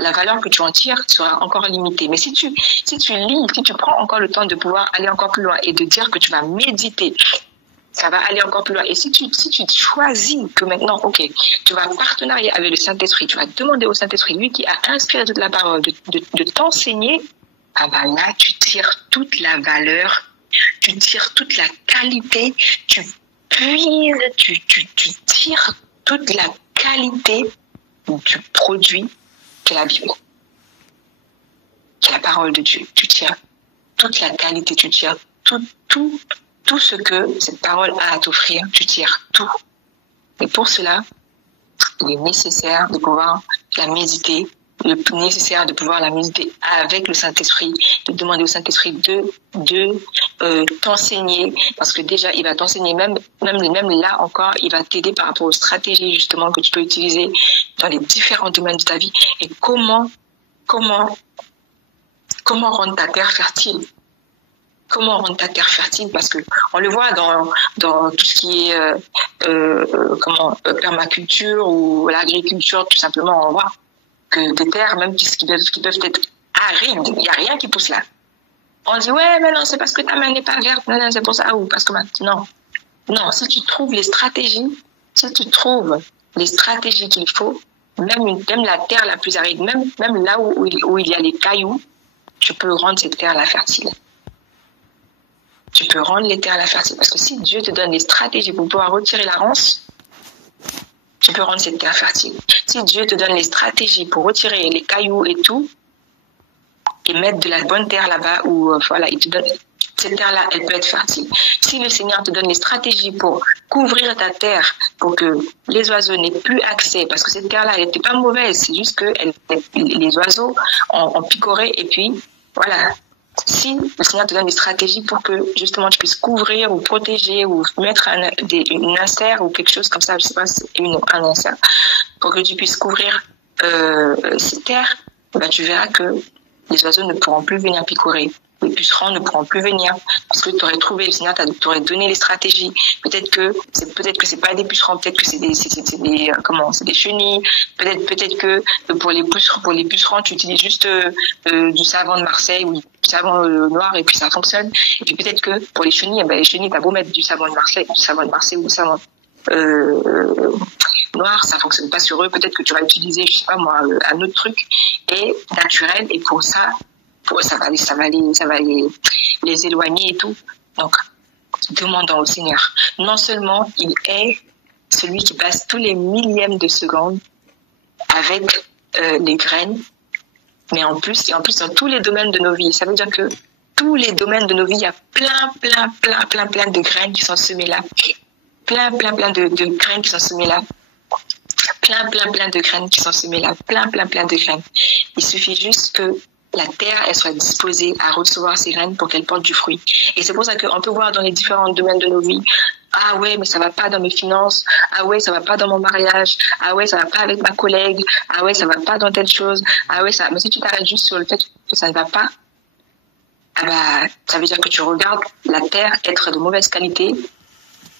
la valeur que tu en tires sera encore limitée. Mais si tu lis, si tu prends encore le temps de pouvoir aller encore plus loin et de dire que tu vas méditer, ça va aller encore plus loin. Et si tu choisis que maintenant, ok, tu vas partenarier avec le Saint-Esprit, tu vas demander au Saint-Esprit, lui qui a inspiré toute la parole, de t'enseigner, ah ben là, tu tires toute la valeur, tu tires toute la qualité, tu puises, tu tires toute la qualité du produit qu'est la Bible, qui est la parole de Dieu. Tu tires toute la qualité, tu tires tout ce que cette parole a à t'offrir, tu tires tout. Et pour cela, il est nécessaire de pouvoir la méditer, nécessaire de pouvoir la méditer avec le Saint-Esprit, de demander au Saint-Esprit de t'enseigner, parce que déjà, il va t'enseigner même là encore, il va t'aider par rapport aux stratégies justement que tu peux utiliser dans les différents domaines de ta vie et comment rendre ta terre fertile. Comment rendre ta terre fertile, parce que on le voit dans tout ce qui est permaculture ou l'agriculture, tout simplement, on voit que des terres même qui peuvent être arides, il y a rien qui pousse là. On dit ouais mais non, c'est parce que ta main n'est pas verte, non c'est pour ça, ou parce que non, si tu trouves les stratégies qu'il faut, même la terre la plus aride, même là où il y a les cailloux, tu peux rendre cette terre la fertile. Tu peux rendre les terres la fertile. Parce que si Dieu te donne les stratégies pour pouvoir retirer la ronce, tu peux rendre cette terre fertile. Si Dieu te donne les stratégies pour retirer les cailloux et tout, et mettre de la bonne terre là-bas, il te donne cette terre-là, elle peut être fertile. Si le Seigneur te donne les stratégies pour couvrir ta terre, pour que les oiseaux n'aient plus accès, parce que cette terre-là, elle n'était pas mauvaise, c'est juste que les oiseaux ont picoré, et puis, voilà. Si le Seigneur te donne des stratégies pour que justement tu puisses couvrir ou protéger ou mettre une insert ou quelque chose comme ça, je sais pas, un insert, pour que tu puisses couvrir ces terres, ben tu verras que les oiseaux ne pourront plus venir picorer. Les pucerons ne pourront plus venir parce que tu aurais trouvé, le Seigneur t'aurait donné les stratégies. Peut-être que c'est pas des pucerons, peut-être que c'est des chenilles. Peut-être que pour les pucerons, tu utilises juste du savon de Marseille ou du savon noir et puis ça fonctionne. Et puis peut-être que pour les chenilles, les chenilles, t'as beau mettre du savon de Marseille ou du savon noir, ça fonctionne pas sur eux. Peut-être que tu vas utiliser, je sais pas moi, un autre truc et naturel, et pour ça va les éloigner et tout. Donc, demandons au Seigneur. Non seulement il est celui qui passe tous les millièmes de seconde avec les graines, mais en plus dans tous les domaines de nos vies. Ça veut dire que tous les domaines de nos vies, il y a plein de graines qui sont semées là. Plein de graines qui sont semées là. Plein de graines qui sont semées là. Plein de graines. Il suffit juste que la terre, elle soit disposée à recevoir ces graines pour qu'elle porte du fruit. Et c'est pour ça qu'on peut voir dans les différents domaines de nos vies, ah ouais, mais ça va pas dans mes finances, ah ouais, ça va pas dans mon mariage, ah ouais, ça va pas avec ma collègue, ah ouais, ça va pas dans telle chose, ah ouais, mais si tu t'arrêtes juste sur le fait que ça ne va pas, ça veut dire que tu regardes la terre être de mauvaise qualité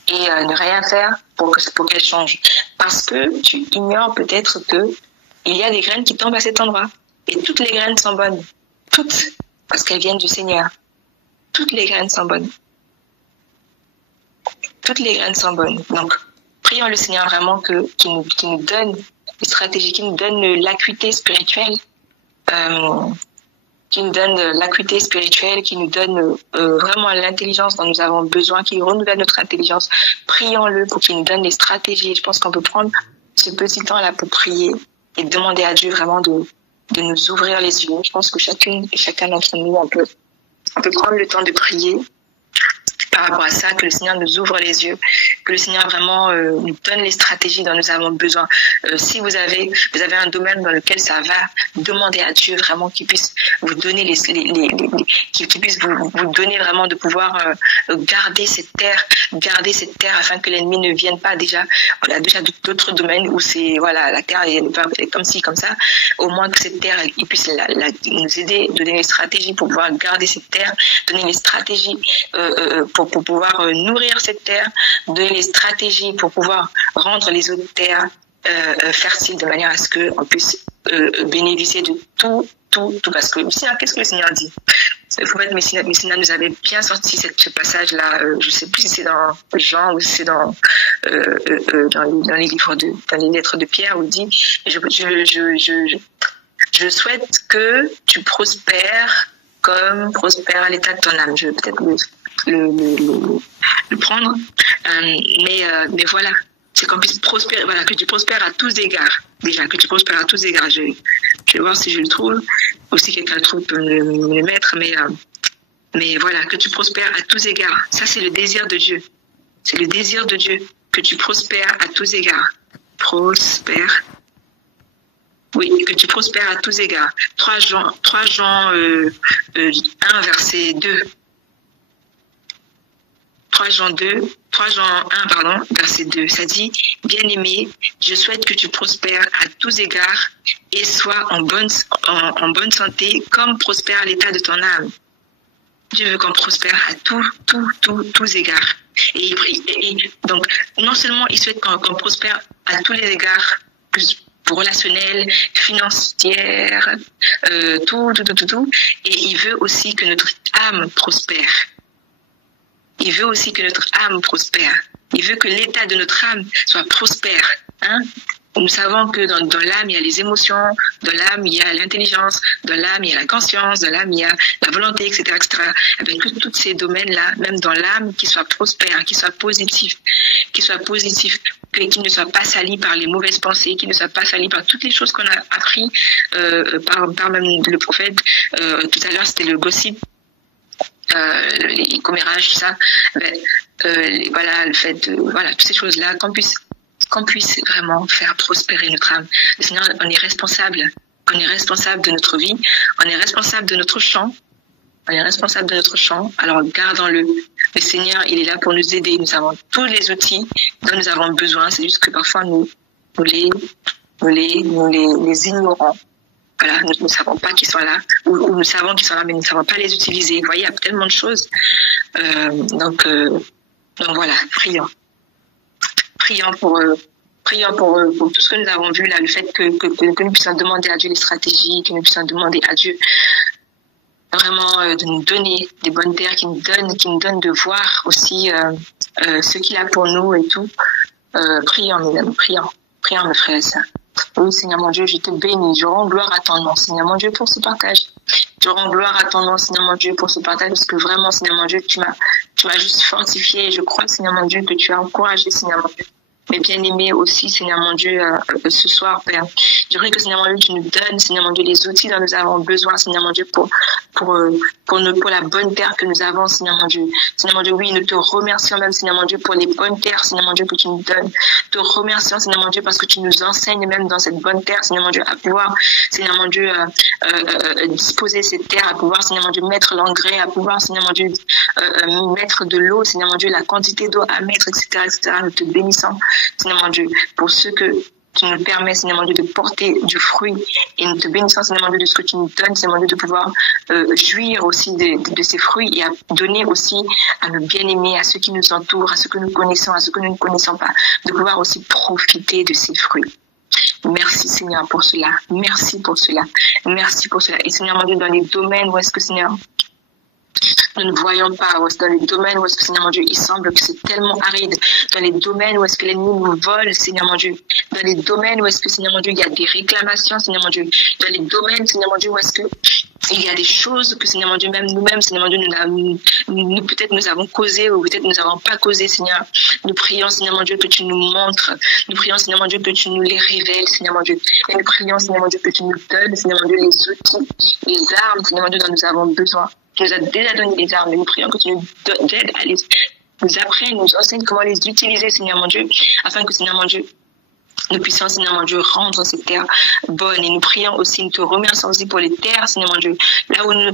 et ne rien faire pour qu'elle change. Parce que tu ignores peut-être que il y a des graines qui tombent à cet endroit. Et toutes les graines sont bonnes. Toutes. Parce qu'elles viennent du Seigneur. Toutes les graines sont bonnes. Toutes les graines sont bonnes. Donc, prions le Seigneur vraiment qu'il nous donne les stratégies, qu'il nous donne l'acuité spirituelle, qu'il nous donne vraiment l'intelligence dont nous avons besoin, qu'il renouvelle notre intelligence. Prions-le pour qu'il nous donne les stratégies. Je pense qu'on peut prendre ce petit temps-là pour prier et demander à Dieu vraiment de nous ouvrir les yeux. Je pense que chacun d'entre nous, on peut prendre le temps de prier par rapport à ça, que le Seigneur nous ouvre les yeux, que le Seigneur vraiment nous donne les stratégies dont nous avons besoin. Si vous avez un domaine dans lequel ça va, demandez à Dieu vraiment qu'il puisse vous donner qu'il puisse vous donner vraiment de pouvoir garder cette terre afin que l'ennemi ne vienne pas déjà. Voilà, déjà d'autres domaines où c'est voilà, la terre est comme ci, comme ça. Au moins que cette terre, il puisse nous aider, donner les stratégies pour pouvoir garder cette terre, donner les stratégies pour pouvoir nourrir cette terre, donner les stratégies pour pouvoir rendre les autres terres fertiles de manière à ce qu'on puisse bénéficier de tout. Parce que qu'est-ce que le Seigneur dit? Il faut mettre Messina nous avait bien sorti ce passage-là. Je ne sais plus si c'est dans Jean ou si c'est dans les livres dans les lettres de Pierre où il dit je souhaite que tu prospères comme prospère l'état de ton âme. Je vais peut-être le prendre. Mais voilà, c'est qu'on puisse prospérer, voilà, que tu prospères à tous égards. Déjà, que tu prospères à tous égards. Je vais voir si je le trouve. Ou si quelqu'un le trouve peut me le mettre. Mais voilà, que tu prospères à tous égards. Ça, c'est le désir de Dieu. C'est le désir de Dieu. Que tu prospères à tous égards. Prospère. Oui, que tu prospères à tous égards. 3 Jean 1, verset 2. 3 Jean 1, verset 2. Ça dit, bien-aimé, je souhaite que tu prospères à tous égards et sois en bonne santé comme prospère l'état de ton âme. Dieu veut qu'on prospère à tous égards. Et donc, non seulement il souhaite qu'on prospère à tous les égards, relationnel, financière, tout. Et il veut aussi que notre âme prospère. Il veut aussi que notre âme prospère. Il veut que l'état de notre âme soit prospère. Hein? Nous savons que dans l'âme, il y a les émotions, dans l'âme, il y a l'intelligence, dans l'âme, il y a la conscience, dans l'âme, il y a la volonté, etc. Avec que tous ces domaines-là, même dans l'âme, qui soient prospères, qui soient positifs, qui ne soient pas salis par les mauvaises pensées, qui ne soient pas salis par toutes les choses qu'on a appris par même le prophète. Tout à l'heure, c'était le gossip. Les commérages, tout ça, voilà, le fait de, voilà, toutes ces choses-là, qu'on puisse vraiment faire prospérer notre âme. Le Seigneur, on est responsable de notre vie, on est responsable de notre champ, alors gardons-le. Le Seigneur, il est là pour nous aider, nous avons tous les outils dont nous avons besoin, c'est juste que parfois nous les ignorons. Voilà, nous ne savons pas qu'ils sont là, ou nous savons qu'ils sont là, mais nous ne savons pas les utiliser. Vous voyez, il y a tellement de choses. Donc voilà, prions pour tout ce que nous avons vu là, le fait que nous puissions demander à Dieu les stratégies, que nous puissions demander à Dieu vraiment de nous donner des bonnes terres, qui nous donne de voir aussi ce qu'il a pour nous et tout. Prions, mesdames, prions, mes frères et sœurs. Oui, Seigneur mon Dieu, je te bénis. Je rends gloire à ton nom, Seigneur mon Dieu, pour ce partage. Je rends gloire à ton nom, Seigneur mon Dieu, pour ce partage, parce que vraiment, Seigneur mon Dieu, tu m'as juste fortifié. Je crois, Seigneur mon Dieu, que tu as encouragé, Seigneur mon Dieu. Mais bien aimé aussi, Seigneur mon Dieu, ce soir, Père. Je prie que, Seigneur mon Dieu, tu nous donnes, Seigneur mon Dieu, les outils dont nous avons besoin, Seigneur mon Dieu, pour la bonne terre que nous avons, Seigneur mon Dieu. Seigneur mon Dieu, oui, nous te remercions même, Seigneur mon Dieu, pour les bonnes terres, Seigneur mon Dieu, que tu nous donnes. Te remercions, Seigneur mon Dieu, parce que tu nous enseignes même dans cette bonne terre, Seigneur mon Dieu, à pouvoir, Seigneur mon Dieu, disposer cette terre, à pouvoir, Seigneur mon Dieu, mettre l'engrais, à pouvoir, Seigneur mon Dieu, mettre de l'eau, Seigneur mon Dieu, la quantité d'eau à mettre, etc. Nous te bénissons, Seigneur mon Dieu, pour ce que tu nous permets, Seigneur mon Dieu, de porter du fruit. Et nous te bénissons, Seigneur mon Dieu, de ce que tu nous donnes, Seigneur mon Dieu, de pouvoir jouir aussi de ces fruits et à donner aussi à nos bien-aimés, à ceux qui nous entourent, à ceux que nous connaissons, à ceux que nous ne connaissons pas, de pouvoir aussi profiter de ces fruits. Merci, Seigneur, pour cela. Merci pour cela. Merci pour cela. Et Seigneur mon Dieu, dans les domaines où est-ce que, Seigneur, nous ne voyons pas, dans les domaines où est-ce que, Seigneur mon Dieu, il semble que c'est tellement aride, dans les domaines où est-ce que l'ennemi nous vole, Seigneur mon Dieu, dans les domaines où est-ce que, Seigneur mon Dieu, il y a des réclamations, Seigneur mon Dieu, dans les domaines, Seigneur mon Dieu, où est-ce que il y a des choses que, Seigneur mon Dieu, même nous-mêmes, Seigneur mon Dieu, nous peut-être nous avons causé ou peut-être nous n'avons pas causé, Seigneur. Nous prions, Seigneur mon Dieu, que tu nous montres. Nous prions, Seigneur mon Dieu, que tu nous les révèles, Seigneur mon Dieu. Et nous prions, Seigneur mon Dieu, que tu nous donnes, Seigneur mon Dieu, les outils, les armes, Seigneur mon Dieu, dont nous avons besoin Tu nous as déjà donné les armes. Nous prions que tu nous aides à nous apprennes, nous enseignes comment les utiliser, Seigneur mon Dieu, afin que, Seigneur mon Dieu, nous puissions, Seigneur mon Dieu, rendre ces terres bonnes. Et nous prions aussi, nous te remercions aussi pour les terres, Seigneur mon Dieu, là où nous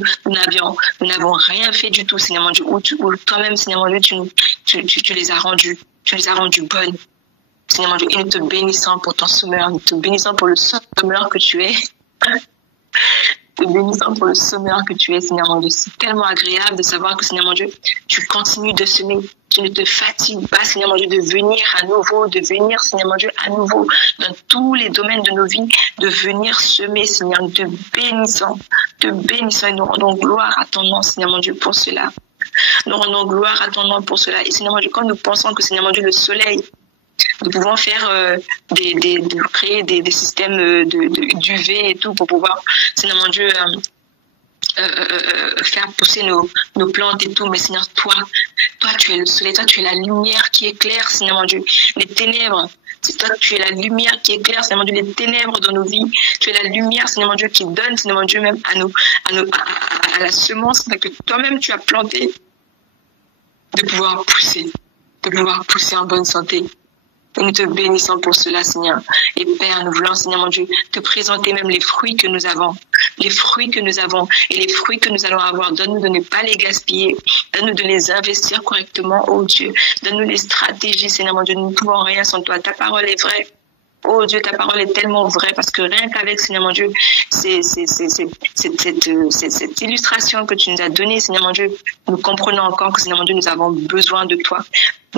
n'avons rien fait du tout, Seigneur mon Dieu, où toi-même, Seigneur mon Dieu, tu les as rendues bonnes. Seigneur mon Dieu, et nous te bénissons pour ton semeur, nous te bénissons pour le semeur que tu es. Te bénissons pour le semeur que tu es, Seigneur mon Dieu. C'est tellement agréable de savoir que, Seigneur mon Dieu, tu continues de semer. Tu ne te fatigues pas, Seigneur mon Dieu, de venir à nouveau, Seigneur mon Dieu, à nouveau, dans tous les domaines de nos vies, de venir semer, Seigneur. Nous te bénissons et nous rendons gloire à ton nom, Seigneur mon Dieu, pour cela. Nous rendons gloire à ton nom pour cela. Et Seigneur mon Dieu, quand nous pensons que, Seigneur mon Dieu, le soleil, nous pouvons faire créer des systèmes d'UV et tout pour pouvoir, Seigneur mon Dieu, faire pousser nos plantes et tout. Mais Seigneur, toi tu es le soleil, toi tu es la lumière qui éclaire, Seigneur mon Dieu, les ténèbres. C'est toi, tu es la lumière qui éclaire, Seigneur mon Dieu, les ténèbres dans nos vies. Tu es la lumière, Seigneur mon Dieu, qui donne, Seigneur mon Dieu, même à la semence que toi-même tu as plantée, de pouvoir pousser en bonne santé. Et nous te bénissons pour cela, Seigneur. Et Père, nous voulons, Seigneur mon Dieu, te présenter même les fruits que nous avons. Et les fruits que nous allons avoir. Donne-nous de ne pas les gaspiller. Donne-nous de les investir correctement, oh Dieu. Donne-nous les stratégies, Seigneur mon Dieu. Nous ne pouvons rien sans toi. Ta parole est vraie. Oh Dieu, ta parole est tellement vraie parce que rien qu'avec, Seigneur mon Dieu, cette illustration que tu nous as donnée, Seigneur mon Dieu, nous comprenons encore que, Seigneur mon Dieu, nous avons besoin de toi.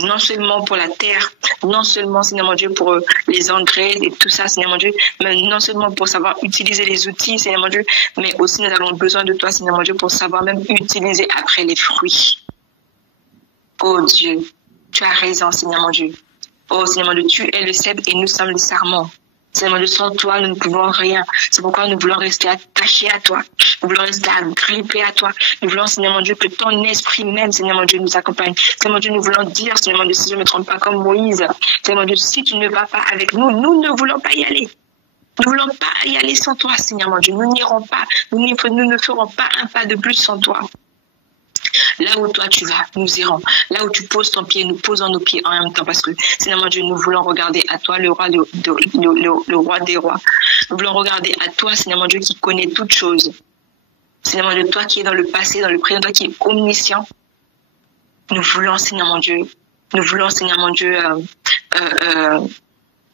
Non seulement pour la terre, non seulement, Seigneur mon Dieu, pour les engrais et tout ça, Seigneur mon Dieu, mais non seulement pour savoir utiliser les outils, Seigneur mon Dieu, mais aussi nous avons besoin de toi, Seigneur mon Dieu, pour savoir même utiliser après les fruits. Oh Dieu, tu as raison, Seigneur mon Dieu. Oh Seigneur mon Dieu, tu es le cèpe et nous sommes le sarment. Seigneur mon Dieu, sans toi, nous ne pouvons rien. C'est pourquoi nous voulons rester attachés à toi. Nous voulons rester agrippés à toi. Nous voulons, Seigneur mon Dieu, que ton esprit même, Seigneur mon Dieu, nous accompagne. Seigneur mon Dieu, nous voulons dire, Seigneur mon Dieu, si je ne me trompe pas comme Moïse, Seigneur mon Dieu, si tu ne vas pas avec nous, nous ne voulons pas y aller. Nous ne voulons pas y aller sans toi, Seigneur mon Dieu. Nous n'irons pas. Nous ne ferons pas un pas de plus sans toi. Là où toi tu vas, nous irons. Là où tu poses ton pied, nous posons nos pieds en même temps. Parce que, Seigneur mon Dieu, nous voulons regarder à toi, le roi des rois. Nous voulons regarder à toi, Seigneur mon Dieu, qui connaît toutes choses. Seigneur mon Dieu, toi qui es dans le passé, dans le présent, toi qui es omniscient. Nous voulons, Seigneur mon Dieu,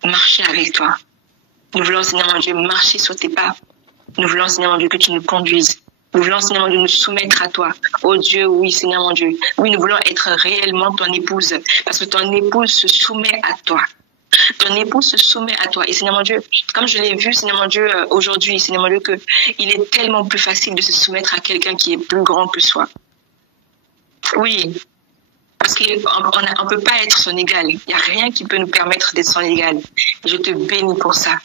marcher avec toi. Nous voulons, Seigneur mon Dieu, marcher sur tes pas. Nous voulons, Seigneur mon Dieu, que tu nous conduises. Nous voulons, Seigneur mon Dieu, nous soumettre à toi. Oh Dieu, oui, Seigneur mon Dieu. Oui, nous voulons être réellement ton épouse. Parce que ton épouse se soumet à toi. Ton épouse se soumet à toi. Et Seigneur mon Dieu, comme je l'ai vu, Seigneur mon Dieu, aujourd'hui, Seigneur mon Dieu, qu'il est tellement plus facile de se soumettre à quelqu'un qui est plus grand que soi. Oui. Parce qu'on ne peut pas être son égal. Il n'y a rien qui peut nous permettre d'être son égal. Et je te bénis pour ça.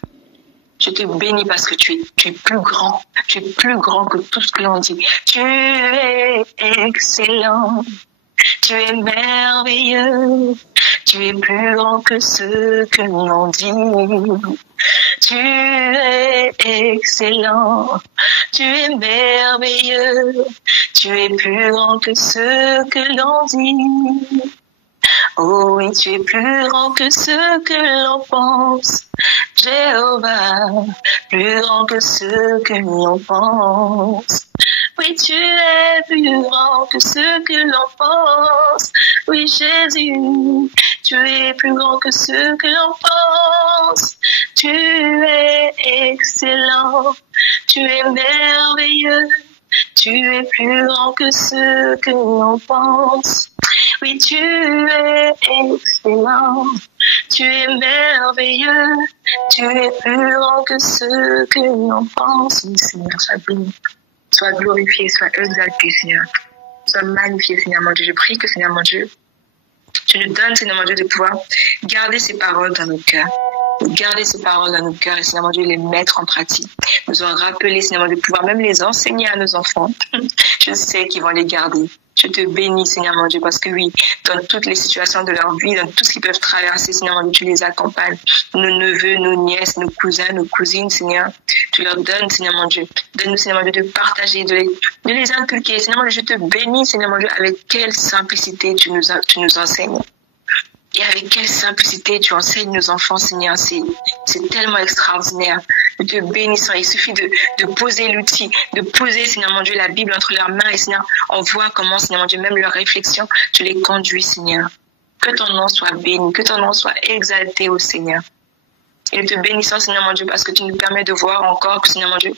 Je te bénis parce que tu es plus grand. Tu es plus grand que tout ce que l'on dit. Tu es excellent. Tu es merveilleux. Tu es plus grand que ce que l'on dit. Tu es excellent. Tu es merveilleux. Tu es plus grand que ce que l'on dit. Oh oui, tu es plus grand que ce que l'on pense. Jéhovah, plus grand que ce que l'on pense. Oui, tu es plus grand que ce que l'on pense. Oui, Jésus, tu es plus grand que ce que l'on pense. Tu es excellent, tu es merveilleux. Tu es plus grand que ce que l'on pense. Oui, tu es excellent, tu es merveilleux, tu es plus grand que ce que l'on pense. Oui, Seigneur, sois béni, sois glorifié, sois exalté, Seigneur. Sois magnifié, Seigneur mon Dieu. Je prie que, Seigneur mon Dieu, tu nous donnes, Seigneur mon Dieu, de pouvoir garder ces paroles dans nos cœurs. Garder ces paroles dans nos cœurs et, Seigneur mon Dieu, les mettre en pratique. Nous en rappeler, Seigneur mon Dieu, de pouvoir même les enseigner à nos enfants. Je sais qu'ils vont les garder. Je te bénis, Seigneur mon Dieu, parce que oui, dans toutes les situations de leur vie, dans tout ce qu'ils peuvent traverser, Seigneur mon Dieu, tu les accompagnes. Nos neveux, nos nièces, nos cousins, nos cousines, Seigneur, tu leur donnes, Seigneur mon Dieu. Donne-nous, Seigneur mon Dieu, de partager, de les inculquer. Seigneur mon Dieu, je te bénis, Seigneur mon Dieu, avec quelle simplicité tu nous enseignes. Et avec quelle simplicité tu enseignes nos enfants, Seigneur. C'est tellement extraordinaire. Nous te bénissons. Il suffit de poser l'outil, de poser, Seigneur mon Dieu, la Bible entre leurs mains. Et Seigneur, on voit comment, Seigneur mon Dieu, même leurs réflexions, tu les conduis, Seigneur. Que ton nom soit béni, que ton nom soit exalté au Seigneur. Et nous te bénissons, Seigneur mon Dieu, parce que tu nous permets de voir encore que, Seigneur mon Dieu,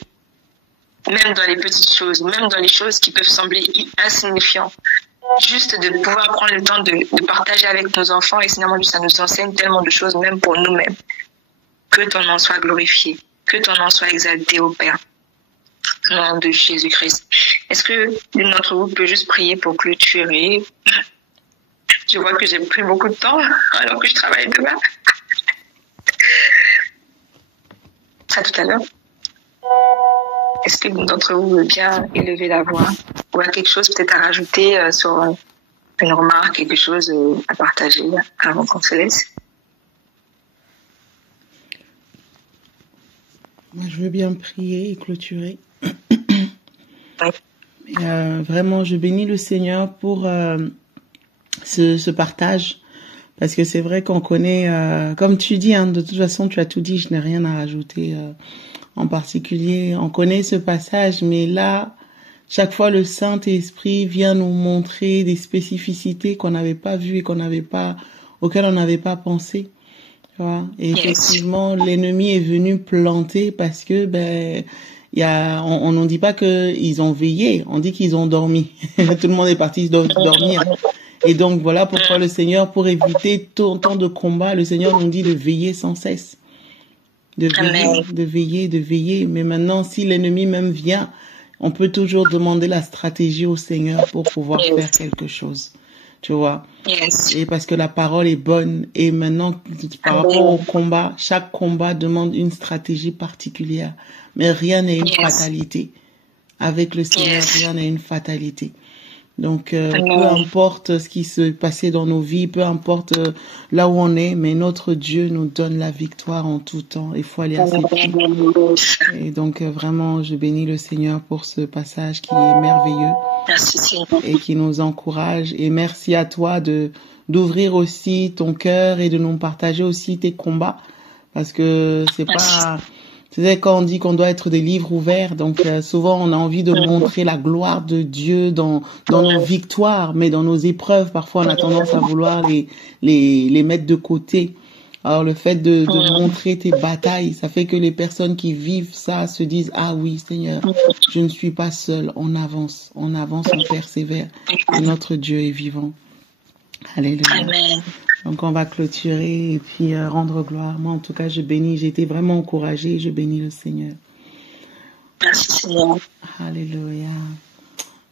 même dans les petites choses, même dans les choses qui peuvent sembler insignifiantes, juste de pouvoir prendre le temps de partager avec nos enfants. Et Seigneur mon Dieu, ça nous enseigne tellement de choses, même pour nous-mêmes. Que ton nom soit glorifié, que ton nom soit exalté au Père. Au nom de Jésus-Christ. Est-ce que l'une d'entre vous peut juste prier pour clôturer? Je vois que j'ai pris beaucoup de temps alors que je travaille demain. À tout à l'heure. Est-ce que l'une d'entre vous veut bien élever la voix ou a quelque chose peut-être à rajouter sur une remarque, quelque chose à partager avant qu'on se laisse? Moi, je veux bien prier et clôturer. Oui. Vraiment, je bénis le Seigneur pour ce partage. Parce que c'est vrai qu'on connaît, comme tu dis, hein, de toute façon, tu as tout dit, je n'ai rien à rajouter en particulier. On connaît ce passage, mais là, chaque fois, le Saint-Esprit vient nous montrer des spécificités qu'on n'avait pas vues et auxquelles on n'avait pas pensé. Tu vois? Et effectivement, l'ennemi est venu planter parce que, on ne dit pas qu'ils ont veillé, on dit qu'ils ont dormi. Tout le monde est parti dormir. Et donc, voilà pourquoi le Seigneur, pour éviter tant de combats, le Seigneur nous dit de veiller sans cesse. De veiller. Mais maintenant, si l'ennemi même vient, on peut toujours demander la stratégie au Seigneur pour pouvoir faire quelque chose. Tu vois? Et parce que la parole est bonne. Et maintenant, par rapport au combat, chaque combat demande une stratégie particulière. Mais rien n'est une fatalité. Avec le Seigneur, rien n'est une fatalité. Donc, peu importe ce qui se passait dans nos vies, peu importe là où on est, mais notre Dieu nous donne la victoire en tout temps. Il faut aller à ses pieds. Et donc, vraiment, je bénis le Seigneur pour ce passage qui est merveilleux. Merci. Et qui nous encourage. Et merci à toi d'ouvrir aussi ton cœur et de nous partager aussi tes combats. Parce que c'est pas... C'est quand on dit qu'on doit être des livres ouverts, donc souvent on a envie de montrer la gloire de Dieu dans nos victoires, mais dans nos épreuves, parfois on a tendance à vouloir les mettre de côté. Alors le fait de montrer tes batailles, ça fait que les personnes qui vivent ça se disent « Ah oui Seigneur, je ne suis pas seul, on avance, on persévère, et notre Dieu est vivant. » Alléluia. Amen. Donc on va clôturer et puis rendre gloire. Moi en tout cas je bénis, j'ai été vraiment encouragée et je bénis le Seigneur. Merci Seigneur. Alléluia.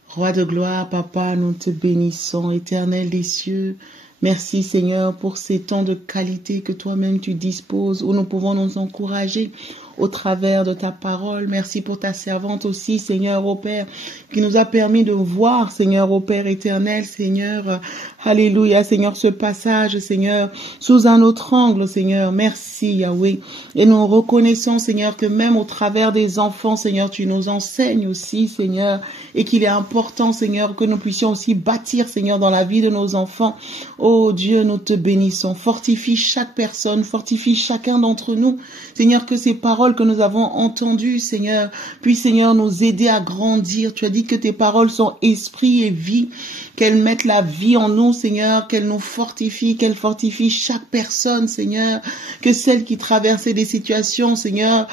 Roi de gloire, Papa, nous te bénissons, Éternel des cieux. Merci Seigneur pour ces temps de qualité que toi-même tu disposes où nous pouvons nous encourager au travers de ta parole. Merci pour ta servante aussi, Seigneur, au Père, qui nous a permis de voir, Seigneur, au Père éternel, Seigneur, alléluia, Seigneur, ce passage, Seigneur, sous un autre angle, Seigneur. Merci, Yahweh. Et nous reconnaissons, Seigneur, que même au travers des enfants, Seigneur, tu nous enseignes aussi, Seigneur, et qu'il est important, Seigneur, que nous puissions aussi bâtir, Seigneur, dans la vie de nos enfants. Oh Dieu, nous te bénissons. Fortifie chaque personne, fortifie chacun d'entre nous. Seigneur, que ces paroles que nous avons entendues, Seigneur, puissent, Seigneur, nous aider à grandir. Tu as dit que tes paroles sont esprit et vie, qu'elles mettent la vie en nous, Seigneur, qu'elles nous fortifient, qu'elles fortifient chaque personne, Seigneur, que celles qui traversaient des situations, Seigneur,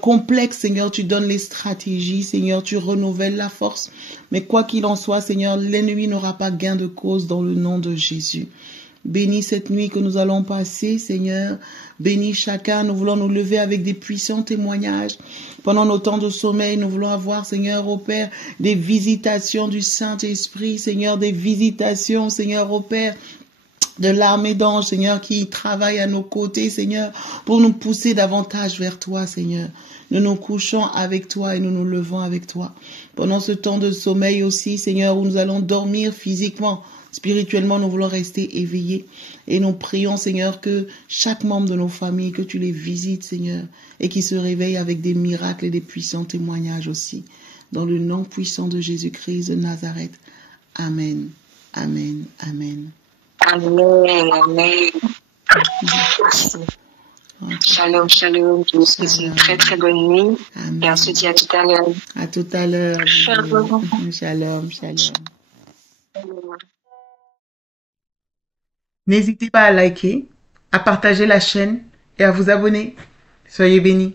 complexes, Seigneur, tu donnes les stratégies, Seigneur, tu renouvelles la force. Mais quoi qu'il en soit, Seigneur, l'ennemi n'aura pas gain de cause dans le nom de Jésus. Bénis cette nuit que nous allons passer, Seigneur. Bénis chacun. Nous voulons nous lever avec des puissants témoignages. Pendant nos temps de sommeil, nous voulons avoir, Seigneur, au Père, des visitations du Saint-Esprit, Seigneur, des visitations, Seigneur, au Père, de l'armée d'anges, Seigneur, qui travaille à nos côtés, Seigneur, pour nous pousser davantage vers toi, Seigneur. Nous nous couchons avec toi et nous nous levons avec toi. Pendant ce temps de sommeil aussi, Seigneur, où nous allons dormir physiquement, Spirituellement, nous voulons rester éveillés. Et nous prions, Seigneur, que chaque membre de nos familles, que tu les visites, Seigneur, et qu'ils se réveillent avec des miracles et des puissants témoignages aussi. Dans le nom puissant de Jésus-Christ de Nazareth. Amen. Amen. Amen. Amen. Amen. Merci. Shalom, shalom. Je vous souhaite une très très bonne nuit. Amen. Et on se dit à tout à l'heure. À tout à l'heure. Shalom. Shalom, shalom. N'hésitez pas à liker, à partager la chaîne et à vous abonner. Soyez bénis.